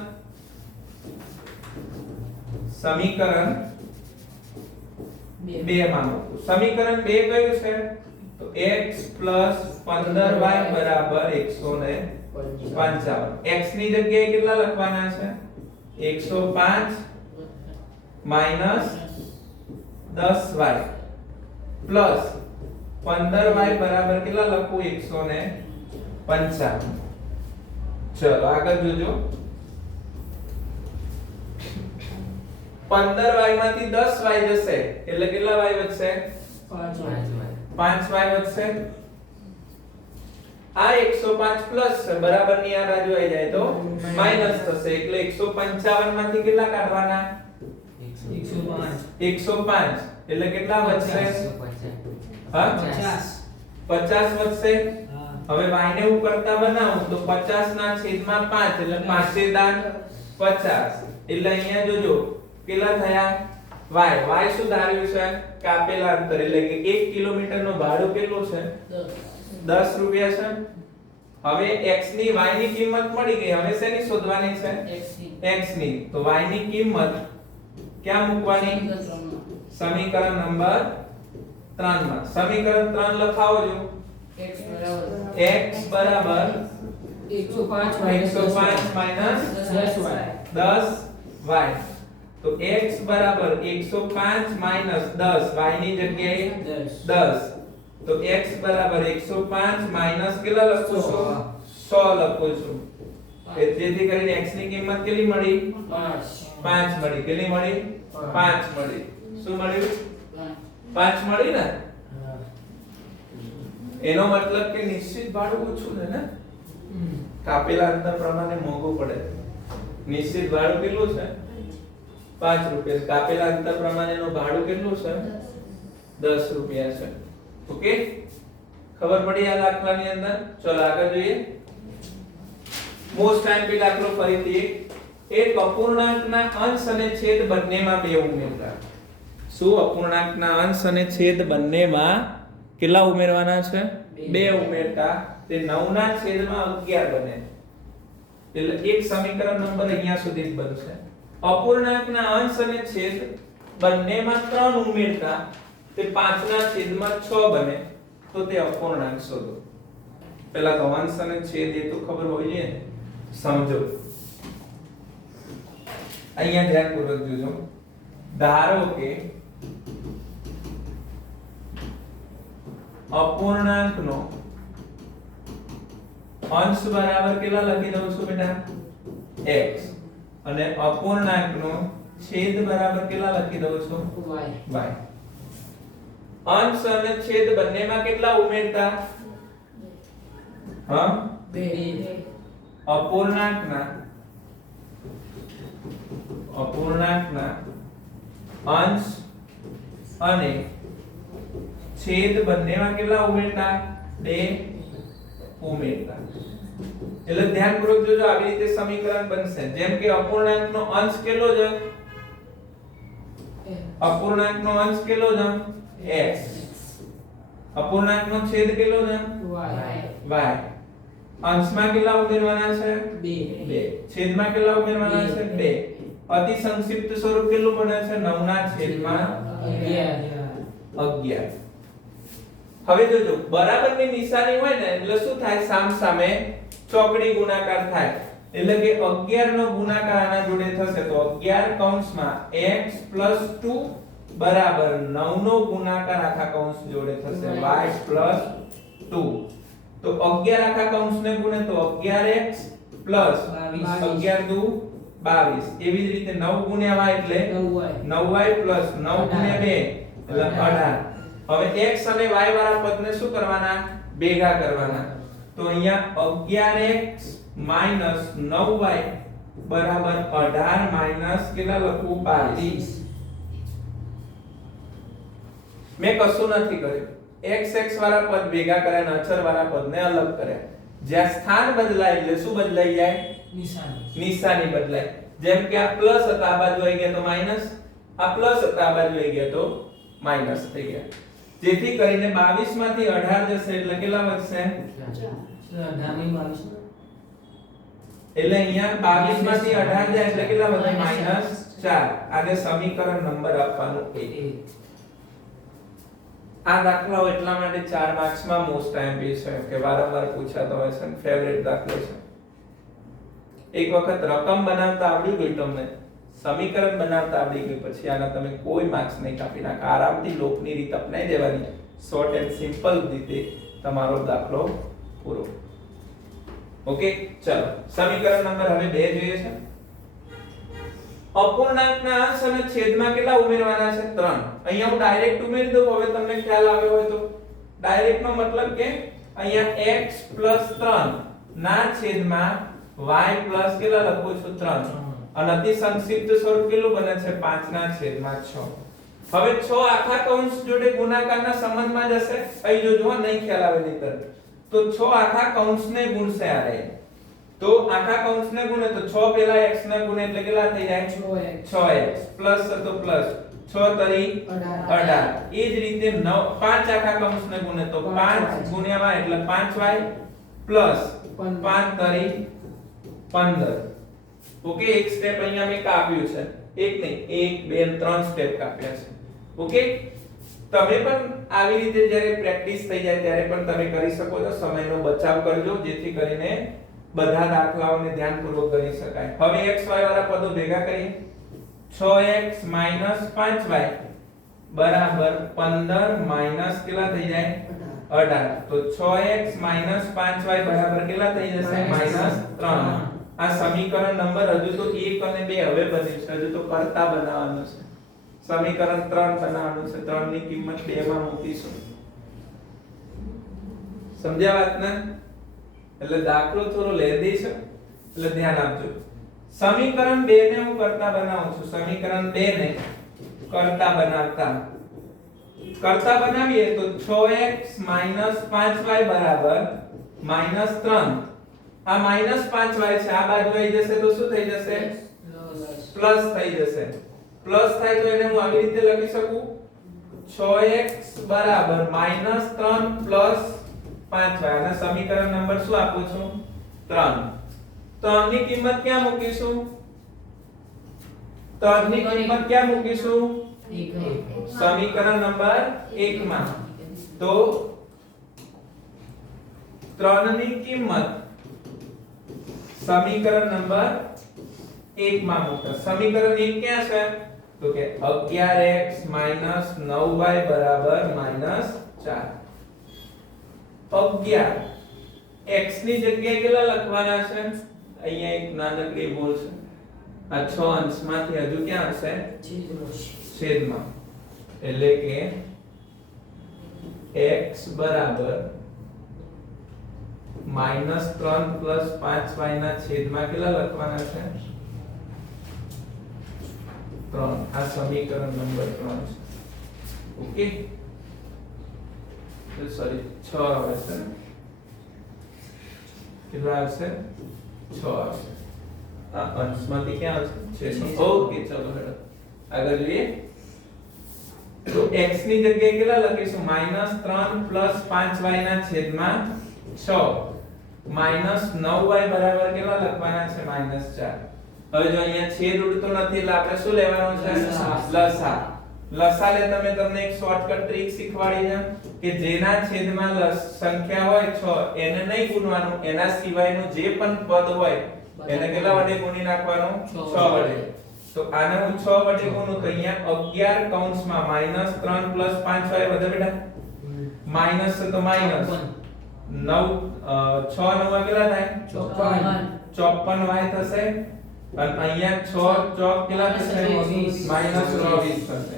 સમીકરણ 2 માં મૂકું સમીકરણ 2 કયું છે તો x 15y બરાબર 155 x ની જગ્યાએ કેટલા લખવાના છે 105 10y પ્લસ 15y બરાબર કેટલા લખું 155 ચલો આગળ જોજો 15y માંથી 10y જશે એટલે કેટલા y વધશે 5y વધશે આ 105 પ્લસ છે બરાબર ની આ બાજુ આવી જાય તો માઈનસ થશે એટલે 155 માંથી કેટલા કાઢવાના 105 એટલે કેટલા વધશે હા 50 વધશે હવે y ને હું કરતા બનાવું તો 50 ના છેદમાં 5 એટલે 5 દાન 50 એટલે અહીંયા જોજો કેટલા થયા y શું ધાર્યું છે કાપેલા અંતર એટલે કે 1 કિલોમીટર નું ભાડું કેટલું છે 10 રૂપિયા છે હવે x ની y ની કિંમત મળી ગઈ હવે શેની શોધવાની છે x ની તો y ની કિંમત ક્યાં મૂકવાની સમીકરણ નંબર 3 માં સમીકરણ 3 લખાવો જો x બરાબર 105 10y તો x બરાબર 105 10 y ની જગ્યાએ 10 તો x બરાબર 105 કેટલા લખું છું 100 લખું છું જેથી કરીને x ની કિંમત કેટલી મળી 5 મળી કેટલી મળી 5 મળી શું મળ્યું 5 મળી ને એનો મતલબ કે નિશ્ચિત ભાડું ઓછું છે ને કાપેલા અંતર પ્રમાણે મોંઘું પડે નિશ્ચિત ભાડું કેટલું છે 5 રૂપિયા કાપેલા અંતર પ્રમાણેનું ભાડું કેટલું છે 10 રૂપિયા છે ઓકે ખબર પડી આ દાખલાની અંદર ચલો આગળ જોઈએ મોસ્ટ ટાઈમ પે દાખલો ફરીથી એક અપૂર્ણાંકના અંશ અને છેદ બંનેમાં 2 ઉમેરતા શું અપૂર્ણાંકના અંશ અને છેદ બંનેમાં કેટલા ઉમેરવાના છે 2 ઉમેરતા તે 9 ના છેદમાં 11 બને એટલે એક સમીકરણ નંબર અહીંયા સુધી જ બનશે અપૂર્ણાંકના અંશ અને છેદ બંનેમાં 3 ઉમેરતા તે 5 ના છેદમાં 6 બને તો તે અપૂર્ણાંક શોધો પહેલા તો અંશ અને છેદ એ તો ખબર હોવી જોઈએ ને સમજો અહીંયા ધ્યાનપૂર્વક જોજો ધારો કે અપૂર્ણાંકનો અંશ બરાબર કેટલા લખી દઉં છું બેટા x અને અપૂર્ણાંકનો છેદ બરાબર કેટલા લખી દઉં છું y y અંશ અને છેદ બંનેમાં કેટલા ઉમેરતા હા 2 અપૂર્ણાંકના અંશ અને છેદ બંનેમાં કેટલા ઉમેરતા 2 ઉમેરતા એટલે ધ્યાનપૂર્વક જોજો આવી રીતે સમીકરણ બનશે જેમ કે અપૂર્ણાંકનો અંશ કેટલો છે અપૂર્ણાંકનો અંશ કેટલો છે x અપૂર્ણાંકનો છેદ કેટલો છે y અંશમાં કેટલા ઉમેરવાના છે 2 છેદમાં કેટલા ઉમેરવાના છે 2 અતિ સંક્ષિપ્ત સ્વરૂપ કેટલું બને છે 9 ના છેદમાં 11 હવે જોજો બરાબરની નિશાની હોય ને એટલે શું થાય સામસામે ચોકડી ગુણાકાર થાય એટલે કે 11 નો ગુણાકાર આના જોડે થશે તો 11 કૌંસમાં x 2 બરાબર 9 નો ગુણાકાર આખા કૌંસ જોડે થશે y 2 તો 11 આખા કૌંસને ગુણે તો 11x 11 દુ 22 એવી જ રીતે 9 ગુણ્યા y એટલે 9y 9 ગુણ્યા 2 એટલે 18 હવે x અને y વાળા પદને શું કરવાના ભેગા કરવાના તો અહીંયા 11x 9y બરાબર 18 માઈનસ કેટલા લખું 22 મેં કશું નથી કર્યું x વાળા પદ ભેગા કર્યા અને અચર વાળા પદને અલગ કર્યા જ્યાં સ્થાન બદલાય એટલે શું બદલાઈ જાય નિશાની બદલાય જેમ કે આ પ્લસ હતા આ બાજુ આવી ગયા તો માઈનસ આ પ્લસ હતા આ બાજુ આવી ગયા તો માઈનસ થઈ ગયા જેથી કરીને 22 માંથી 18 જશે એટલે કેટલા વધશે એટલે અહીંયા 22 માંથી 18 જાય એટલે કેટલા વધે -4 આને સમીકરણ નંબર આપવાનું 1 આ દાખલાઓ એટલા માટે 4 માર્ક્સ માં મોસ્ટ આઈએમપી છે કે વારંવાર પૂછાતો હોય છે ફેવરેટ દાખલો છે એક વખત રકમ બનાવતા આવડી ગઈ તમને સમીકરણ બનાવતા આવડી ગઈ પછી આના તમે કોઈ માર્ક્સ નહીં કાપી નાખ આરામથી લોકની રીત અપનાઈ દેવાની શોર્ટ એન્ડ સિમ્પલ રીતે તમારો દાખલો પૂરો ઓકે ચલો સમીકરણ નંબર હવે 2 જોઈએ છે અપૂર્ણાંકના અંશ અને છેદમાં કેટલા ઉમેરવાના છે 3 અહીંયા હું ડાયરેક્ટ ઉમેરી દઉં હવે તમને ખ્યાલ આવ્યો હોય તો ડાયરેક્ટ નો મતલબ કે અહીંયા x 3 ના છેદમાં y કેટલા લખું છું 3 અને અતિ સંક્ષિપ્ત સ્વરૂપ કેટલું બને છે 5 ના છેદમાં 6 હવે 6 આખા કૌંસ જોડે ગુણાકારના સંબંધમાં જશે અહીં જોજો નહીં ખ્યાલ આવે નહીતર તો 6 આખા કૌંસને ગુણશે આ રે તો આખા કૌંસને ગુણે તો 6 પેલા x ને ગુણે એટલે કેટલા થઈ જાય 6x પ્લસ તો પ્લસ 6 તરી 18 એ જ રીતે 9 5 આખા કૌંસને ગુણે તો 5 ગુણ્યા y એટલે 5y પ્લસ 5 તરી 15 ઓકે એક સ્ટેપ અહીંયા મેં કાપ્યું છે એક નહીં 1 2 3 સ્ટેપ કાપ્યા છે ઓકે તમે પણ આવી રીતે જ્યારે પ્રેક્ટિસ થઈ જાય ત્યારે પણ તમે કરી શકો છો સમયનો બચાવ કરજો જેથી કરીને બધા દાખલાઓને ધ્યાનપૂર્વક કરી શકાય હવે x y વાળા પદો ભેગા કરીએ 6x 5y બરાબર 15 માઈનસ કેટલા થઈ જાય 18 તો 6x 5y બરાબર કેટલા થઈ જશે -3 આ સમીકરણ નંબર હજુ તો 1 અને 2 હવે બન્યું છે હજુ તો કરતા બનાવવાનું છે સમીકરણ 3 બનાવવાનું છે 3 ની કિંમત 2 માં મૂકીશું સમજ્યા વાત ને એટલે દાખલો થોડો લેદી છે એટલે ધ્યાન આપજો સમીકરણ 2 ને હું કરતા બનાવું છું સમીકરણ 2 ને કરતા બનાવીએ તો 6x 5y બરાબર -3 આ -5y છે આ બાજુ આવી જશે તો શું થઈ જશે પ્લસ થઈ જશે પ્લસ થાય તો એને હું આવી રીતે લખી શકું 6x બરાબર -3 પ્લસ 5y અને સમીકરણ નંબર શું આપું છું 3 3 ની કિંમત ક્યાં મૂકીશું 3 ની કિંમત ક્યાં મૂકીશું સમીકરણ નંબર 1 માં તો 3 ની કિંમત સમીકરણ નંબર 1 માં મૂકો સમીકરણ 1 ક્યાં છે તો કે 11x 9y બરાબર -4 11 x ની જગ્યાએ કેટલા લખવાના છે? અહીંયા એક નાનકડી ભૂલ છે. આ 6 અંશમાંથી હજુ ક્યાં હશે? છેદમાં. એટલે કે x બરાબર -3 + 5y ના છેદમાં કેટલા લખવાના છે? 3. આ સમીકરણ નંબર 3 છે. ઓકે, સોરી 6 આવે છે. કેટલા આવશે? 6 આવશે. આ અંશમાંથી ક્યાં આવશે? છેદમાં. ઓકે, ચલો હેડો આગળ જોઈએ. તો x ની જગ્યાએ કેટલા લખીશું? -3 + 5y ના છેદમાં 6 -9y બરાબર કેટલા લખવાના છે? -4. હવે જો અહીંયા છેદ ઉડતો નથી એટલે આપણે શું લેવાનું છે? લસા. લસા લે તમે તમને એક શોર્ટકટ ટ્રીક શીખવાડી છે કે જેના છેદમાં સંખ્યા હોય 6 એને નહીં ગુણવાનું, એના સિવાયનું જે પણ પદ હોય એને કેટલા વડે ગુણી નાખવાનું? 6 વડે. તો આને હું 6 વડે ગુણું તો અહીંયા 11 કૌંસમાં -3 + 5y વધે બેટા. માઈનસ છે તો માઈનસ 9 6 9 કેટલા થાય? 54y થશે. અને અહીંયા 6 ચોક કેટલા થશે? -24 થશે.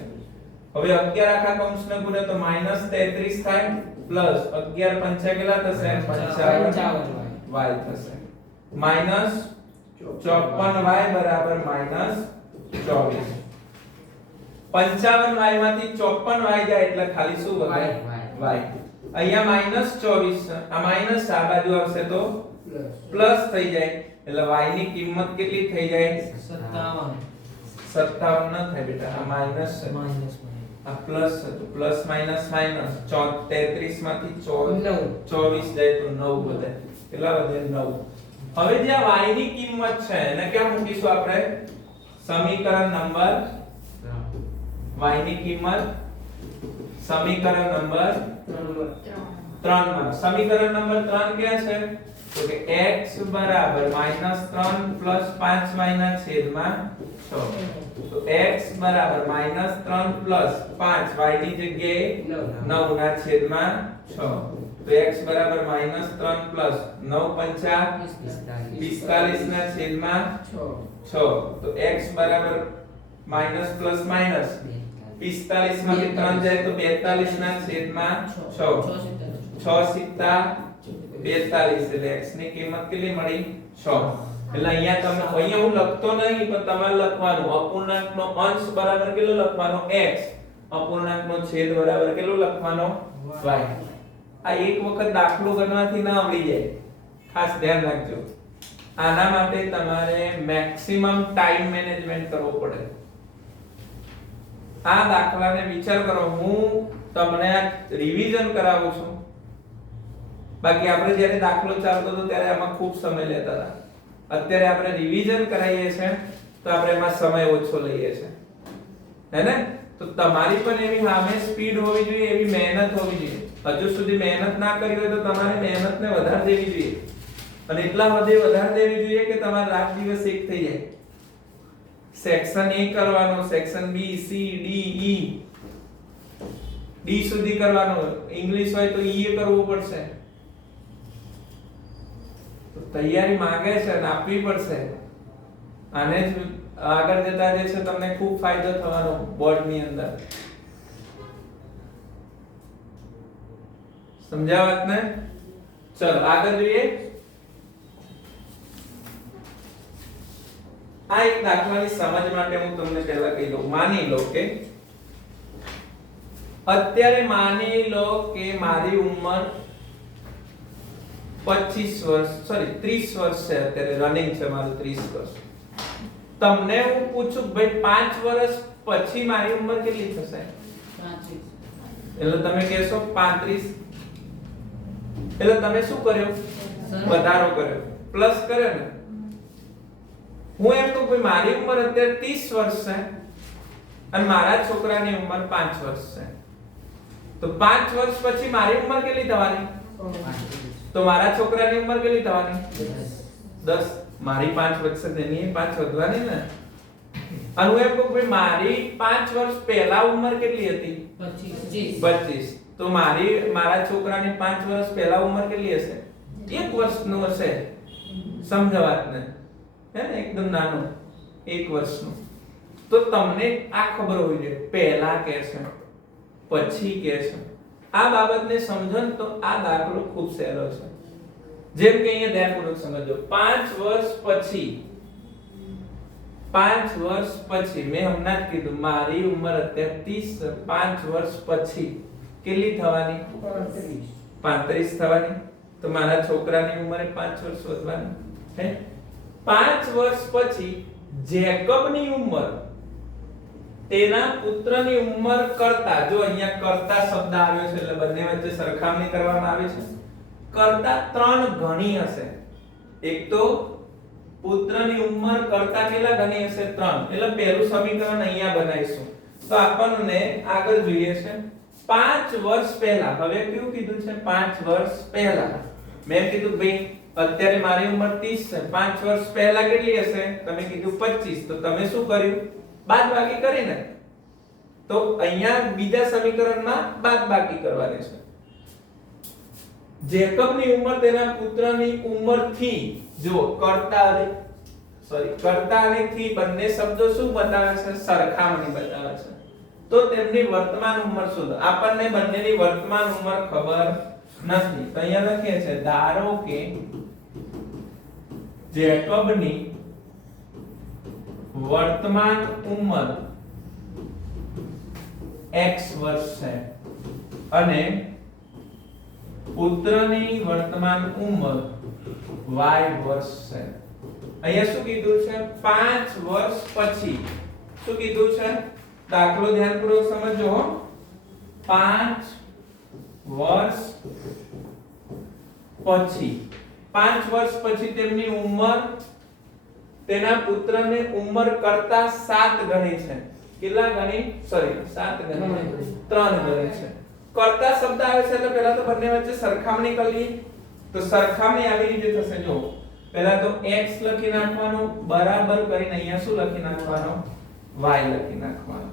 હવે 11 આખા કૌંસને ગુણે તો -33 થાય પ્લસ 11 પંચા કેટલા થશે? 55y થશે. -54y બરાબર -24. 55y માંથી 54y જાય એટલે ખાલી શું વધે? y. અહીંયા -24 છે, આ માઈનસ આ બાજુ આવશે તો પ્લસ થઈ જાય એટલે y ની કિંમત કેટલી થઈ જાય? 57 ન થાય બેટા, આ માઈનસ છે, આ પ્લસ છે તો પ્લસ માઈનસ માઈનસ 33 માંથી 24 જાય તો 9 વધે. કેટલા વધે? 9. હવે જે આ y ની કિંમત છે એને ક્યાં મૂકીશું આપણે? સમીકરણ નંબર y ની કિંમત સમીકરણ નંબર 3 માં. સમીકરણ નંબર 3 ક્યાં છે? તો કે x બરાબર -3 + 5y ના છેદમાં 6. તો x બરાબર -3 + 5 y ની જગ્યાએ 9 ના છેદમાં 6. તો x બરાબર -3 + 9 પંચા 45 ના છેદમાં 6. તો x બરાબર માઈનસ પ્લસ માઈનસ 45 માંથી 3 જાય તો 42 ના છેદમાં 6. 6 સિત્તા 42 એટલે x ની કિંમત કેટલી મળી? 6. એટલે અહીંયા હું લખતો નહીં પણ તમારે લખવાનું અપૂર્ણાંકનો અંશ બરાબર કેટલો લખવાનો? x. અપૂર્ણાંકનો છેદ બરાબર કેટલો લખવાનો? y. આ એક વખત દાખલો ગણવાથી ના આવડી જાય, ખાસ ધ્યાન રાખજો. આના માટે તમારે મેક્સિમમ ટાઈમ મેનેજમેન્ટ કરવો પડે. આ દાખલાને વિચાર કરો, હું તમને આ રિવીઝન કરાવું છું, બાકી આપણે જ્યારે દાખલો ચાલતો હતો ત્યારે આમાં ખૂબ સમય લેતા હતા. અત્યારે આપણે રિવીઝન કરાવીએ છીએ તો આપણે એમાં સમય ઓછો લઈએ છીએ, હે ને? તો તમારી પણ એવી સામે સ્પીડ હોવી જોઈએ, એવી મહેનત હોવી જોઈએ. હજુ સુધી મહેનત ના કરી હોય તો તમારે મહેનતને વધારે દેવી જોઈએ, અને એટલા બધે વધારે દેવી જોઈએ કે તમારા રાત દિવસ એક થઈ જાય. સેક્શન A કરવાનો, section B, C, D, E, D સુધી કરવાનો. ઇંગ્લિશ હોય તો E કરવું પડશે. તો તૈયારી માંગે છે અને આપવી પડશે. આને જ આગળ જતા જે છે તમને ખૂબ ફાયદો થવાનો બોર્ડ ની અંદર. સમજાવત ને? ચલો આગળ જોઈએ. આ એક દાખલાની સમજ માટે હું તમને પહેલા કહી દઉં. માની લો કે અત્યારે માની લો કે મારી ઉંમર 25 વર્ષ સોરી 30 વર્ષ છે. અત્યારે રનિંગ છે મારું 30 વર્ષ. તમને હું પૂછું ભાઈ 5 વર્ષ પછી મારી ઉંમર કેટલી થશે? 35. એટલે તમે કહેશો 35. એટલે તમે શું કર્યો? વધારો કર્યો, પ્લસ કર્યો ને. હું એમ કહું ભાઈ મારી ઉંમર અત્યારે 30 વર્ષ છે અને મારા છોકરાની ઉંમર 5 વર્ષ છે. તો 5 વર્ષ પછી મારી ઉંમર કેટલી થવાની? તો મારા છોકરાની ઉંમર કેટલી થવાની? 10. મારી 5 વધશે તેની 5 વધવાની ને. અને હું એમ કહું ભાઈ મારી 5 વર્ષ પહેલા ઉંમર કેટલી હતી? 25. તો મારા છોકરાની 5 વર્ષ પહેલા ઉંમર કેટલી હશે? 1 વર્ષનું હશે. સમજો વાતને, હે ને? એકદમ નાનું 1 વર્ષનું. તો તમને આ ખબર હોવી જોઈએ, પહેલા કે છે, પછી કે છે. આ બાબતને સમજો ને તો આ દાખલો ખૂબ સહેલો છે. જેમ કે અહીંયા ધ્યાનપૂર્વક સમજો. 5 વર્ષ પછી, 5 વર્ષ પછી મેં હમણાં જ કીધું મારી ઉંમર અત્યારે 30, 5 વર્ષ પછી કેટલી થવાની? 35 થવાની. તો મારા છોકરાની ઉંમરે 5 વર્ષ વધવાની. હે? 5 વર્ષ પછી જેકબની ઉંમર તેના પુત્રની ઉંમર કરતા, જો અહીંયા કરતા શબ્દ આવ્યો છે એટલે બંને વચ્ચે સરખામણી કરવામાં આવી છે, કરતા 3 ગણી હશે. એક તો પુત્રની ઉંમર કરતા કેટલા ગણી હશે? 3. એટલે પહેલું સમીકરણ અહીંયા બનાવીશું. તો આપણને આગળ જોઈએ છે 5 વર્ષ પહેલા. હવે કેવું કીધું છે? 5 વર્ષ પહેલા. મેં કીધું ભાઈ અત્યારે મારી ઉંમર 30 છે, 5 વર્ષ પહેલા કેટલી હશે? તમે કીધું 25. તો તમે શું કર્યું? બાદબાકી કરીને. તો અહીંયા બીજા સમીકરણમાં બાદબાકી કરવાની છે. જેકબની ઉંમર તેના પુત્રની ઉંમરથી, જો કરતા અને થી બંને શબ્દો શું બતાવે છે? સરખામણી બતાવે છે. તો તેમની વર્તમાન ઉંમર શોધો. આપણને બંનેની વર્તમાન ઉંમર ખબર નથી. તો અહીંયા લખીએ છે ધારો કે જેકબની વર્તમાન ઉંમર x વર્ષ છે અને પુત્રની વર્તમાન ઉંમર y વર્ષ છે. અહીંયા શું કીધું છે? 5 વર્ષ પછી. શું કીધું છે? દાખલો ધ્યાનપૂર્વક સમજો. 5 વર્ષ પછી, 5 વર્ષ પછી તેમની ઉંમર તેના પુત્રને ઉંમર કરતા 7 ગણી છે. કેટલા ગણી? 7 ગણી. 3 ગણી છે. કરતા શબ્દ આવે છે એટલે પહેલા તો બંને વચ્ચે સરખામણી કરી લઈએ. તો સરખામણી આવી રીતે થશે. જો પહેલા તો x લખી નાખવાનો, બરાબર કરીને અહીંયા શું લખી નાખવાનો? y લખી નાખવાનો.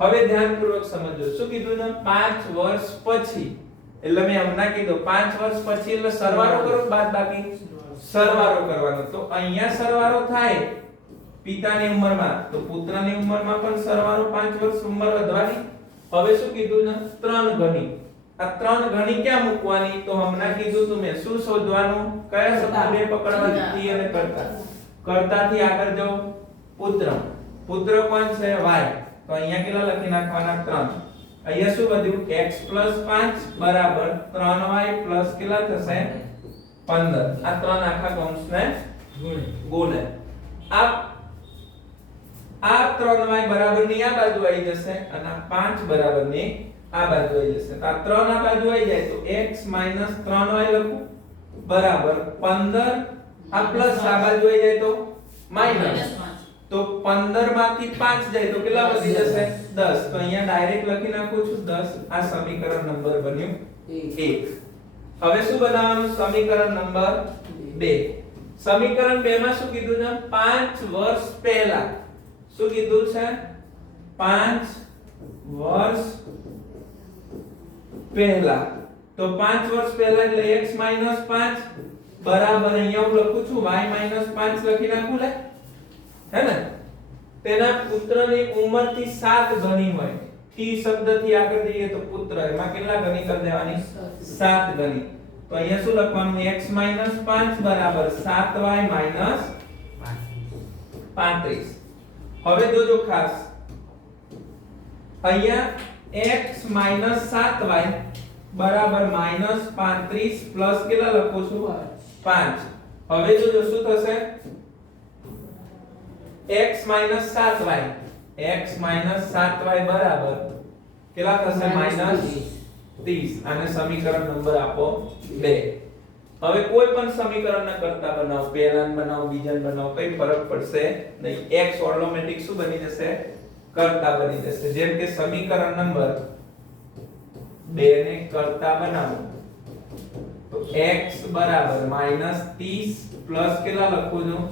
હવે ધ્યાનપૂર્વક સમજો. શું કીધું છે? 5 વર્ષ પછી. એટલે મેં હમણાં કીધું 5 વર્ષ પછી એટલે સરવાળો કરો, બાદબાકી સરવાળો કરવાનો. તો અહીંયા સરવાળો થાય પિતાની ઉંમરમાં, તો પુત્રની ઉંમરમાં પણ સરવાળો 5 વર્ષ ઉંમર વધવાની. હવે શું કીધું છે? 3 ગણી. આ 3 ગણી ક્યાં મૂકવાની? તો હમણાં કીધું તું મેં. શું શોધવાનું? કયા શબ્દ બે પકડવાના? થી અને કરતા. કરતાથી આગળ જાઓ પુત્ર. પુત્ર કોણ છે? y. તો અહીંયા કેટલા લખી નાખવાના? 3. અહીંયા શું વધ્યું? x 5 બરાબર 3y પ્લસ કેટલા થશે? 15. આ 3 આખા કૌંસને ગુણે. આ 3y બરાબરની આ બાજુ આવી જશે અને આ 5 બરાબરની આ બાજુ આવી જશે. તો આ 3 આ બાજુ આવી જાય તો x 3y લખું બરાબર 15. આ પ્લસ આ બાજુ આવી જાય તો માઈનસ. તો 15 માંથી 5 જાય તો કેટલા વધી જશે? 10. તો અહીંયા ડાયરેક્ટ લખી નાખું છું 10. આ સમીકરણ નંબર બન્યું 1. હવે શું બનાવવાનું? સમીકરણ નંબર 2. સમીકરણ 2 માં શું કીધું છે? 5 વર્ષ પહેલા. શું કીધું છે? 5 વર્ષ પહેલા. તો 5 વર્ષ પહેલા એટલે x 5 બરાબર અહીંયા હું લખું છું y 5 લખી નાખું લે. હે ને? તેના પુત્રની ઉંમરથી 7 ગણી હોય. થી શબ્દથી આગળ જઈએ તો પુત્ર, એમાં કેટલા ગણી કરી દેવાની? 7 ગણી. તો અહીંયા શું લખવાનું? x 5 બરાબર 7y 35. હવે જોજો ખાસ. અહીંયા x 7y બરાબર -35 પ્લસ કેટલા લખું છું? 5. હવે જોજો શું થશે? x 7y બરાબર કેટલા થશે? -30. આને સમીકરણ નંબર આપો 2. હવે કોઈ પણ સમીકરણને કરતા બનાવો, પહેલાને બનાવો, બીજાને બનાવો, કઈ ફરક પડશે નહીં. x ઓટોમેટિક શું બની જશે? કરતા બની જશે. જેમ કે સમીકરણ નંબર 2 ને કરતા બનાવો તો x બરાબર -30 પ્લસ કેટલા લખું છું?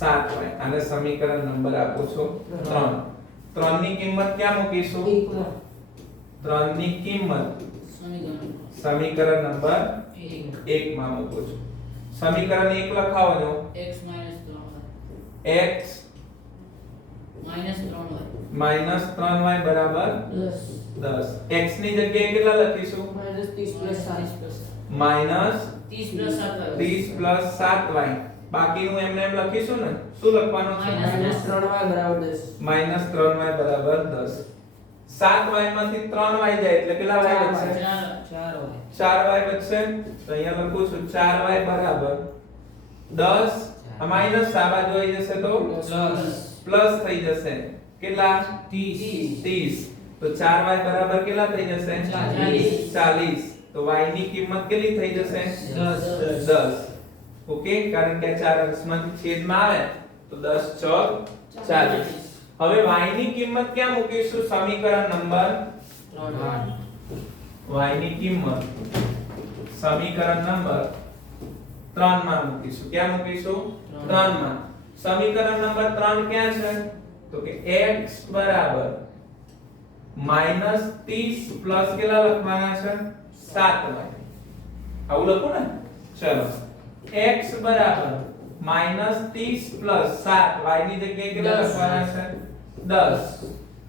7y. આને સમીકરણ નંબર આપો છો 3. 3 ની કિંમત ક્યાં મૂકીશું? 3 ની કિંમત સમીકરણ સમીકરણ નંબર 1 1 માં મૂકું છું. સમીકરણ 1 લખાવો જો. x - 3y x -3y -3y બરાબર 10. x ની જગ્યાએ કેટલા લખીશું? -30 + 7 -30 + 7y. બાકીનું એમને એમ લખીશું ને. શું લખવાનું છે? -3y બરાબર 10. -3y બરાબર 10. 7y માંથી 3y જાય એટલે કેટલા y બચશે? 4y બચશે. તો અહીંયા લખું છું 4y બરાબર 10. આ માઈનસ આ બાજુ આવી જશે તો પ્લસ થઈ જશે. કેટલા? 30. તો 4y બરાબર કેટલા થઈ જશે? 40. તો y ની કિંમત કેટલી થઈ જશે? 10. ઓકે, કારણ કે 4 અંશમાંથી છેદમાં આવે તો 10 ચોક 40. હવે y ની કિંમત ક્યાં મૂકીશું? સમીકરણ નંબર 3. y ની કિંમત સમીકરણ નંબર 3 માં મૂકીશું. ક્યાં મૂકીશું? 3 માં. સમીકરણ નંબર 3 ક્યાં છે? તો કે x બરાબર -30 પ્લસ કેટલા લખવાના છે? 7y. આવું લખો ને. ચલો, x બરાબર -30 પ્લસ 7 y ની જગ્યાએ કેટલા લખવાના છે? 10.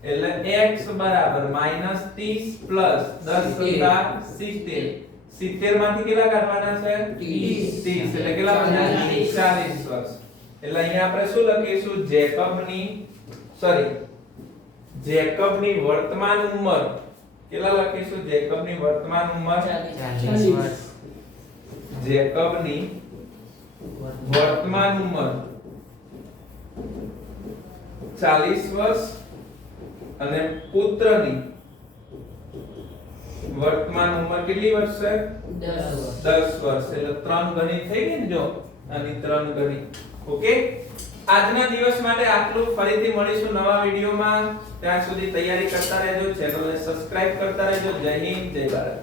એટલે x બરાબર -30 પ્લસ 10 કરતા 70. 70 માંથી કેટલા કાઢવાના છે? 30. એટલે કેટલા બન્યા? 40 વર્ષ. એટલે અહીંયા આપણે શું લખીશું? જેકબની વર્તમાન ઉંમર કેટલા લખીશું? જેકબની વર્તમાન ઉંમર 40 વર્ષ. જેકબની વર્તમાન ઉંમર 40 વર્ષ અને પુત્રની વર્તમાન ઉંમર કેટલી વર્ષ છે? 10 વર્ષ. એટલે 3 ગણી થઈ ગઈ ને. જો આની 3 ગણી. ઓકે, આજના દિવસ માટે આટલું. ફરીથી મળીશું નવા વિડિયોમાં. ત્યાં સુધી તૈયારી કરતા રહેજો, ચેનલને સબસ્ક્રાઇબ કરતા રહેજો. જય હિન્દ, જય ભારત.